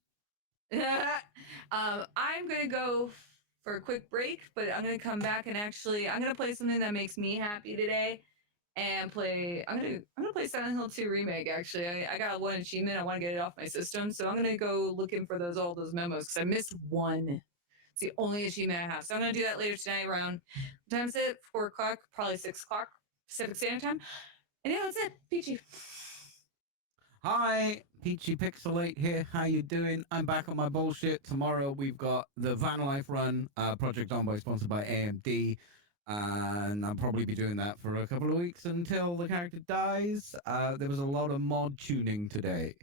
I'm going to go for a quick break, but I'm going to come back and I'm going to play something that makes me happy today. And I'm gonna play Silent Hill 2 remake. Actually, I got one achievement. I want to get it off my system, so I'm gonna go looking for all those memos because I missed one. It's the only achievement I have, so I'm gonna do that later tonight. Around what time is it? 4 o'clock, probably 6 o'clock Pacific Standard Time. And yeah, that's it. Peachy. Hi, Peachy Pixelate here. How you doing? I'm back on my bullshit. Tomorrow we've got the Van Life Run, Project Envoy sponsored by AMD. And I'll probably be doing that for a couple of weeks until the character dies. There was a lot of mod tuning today.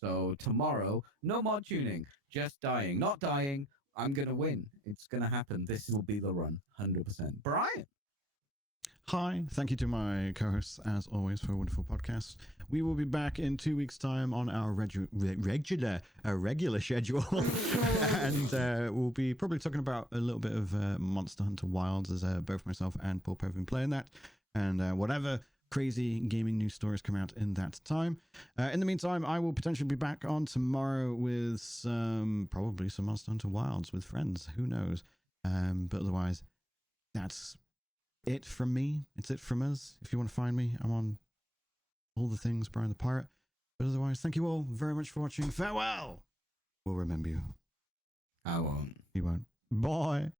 So tomorrow, no mod tuning, just dying. Not dying, I'm going to win. It's going to happen. This will be the run, 100%. Brian. Hi, thank you to my co-hosts, as always, for a wonderful podcast. We will be back in 2 weeks' time on our regular schedule, and we'll be probably talking about a little bit of Monster Hunter Wilds, as both myself and Pulp have been playing that. and whatever crazy gaming news stories come out in that time. In the meantime, I will potentially be back on tomorrow with probably some Monster Hunter Wilds with friends. Who knows? But otherwise, that's it from me. It's it from us. If you want to find me, I'm on all the things, Brian the Pirate. But otherwise, thank you all very much for watching. Farewell! We'll remember you. I won't. You won't. Bye!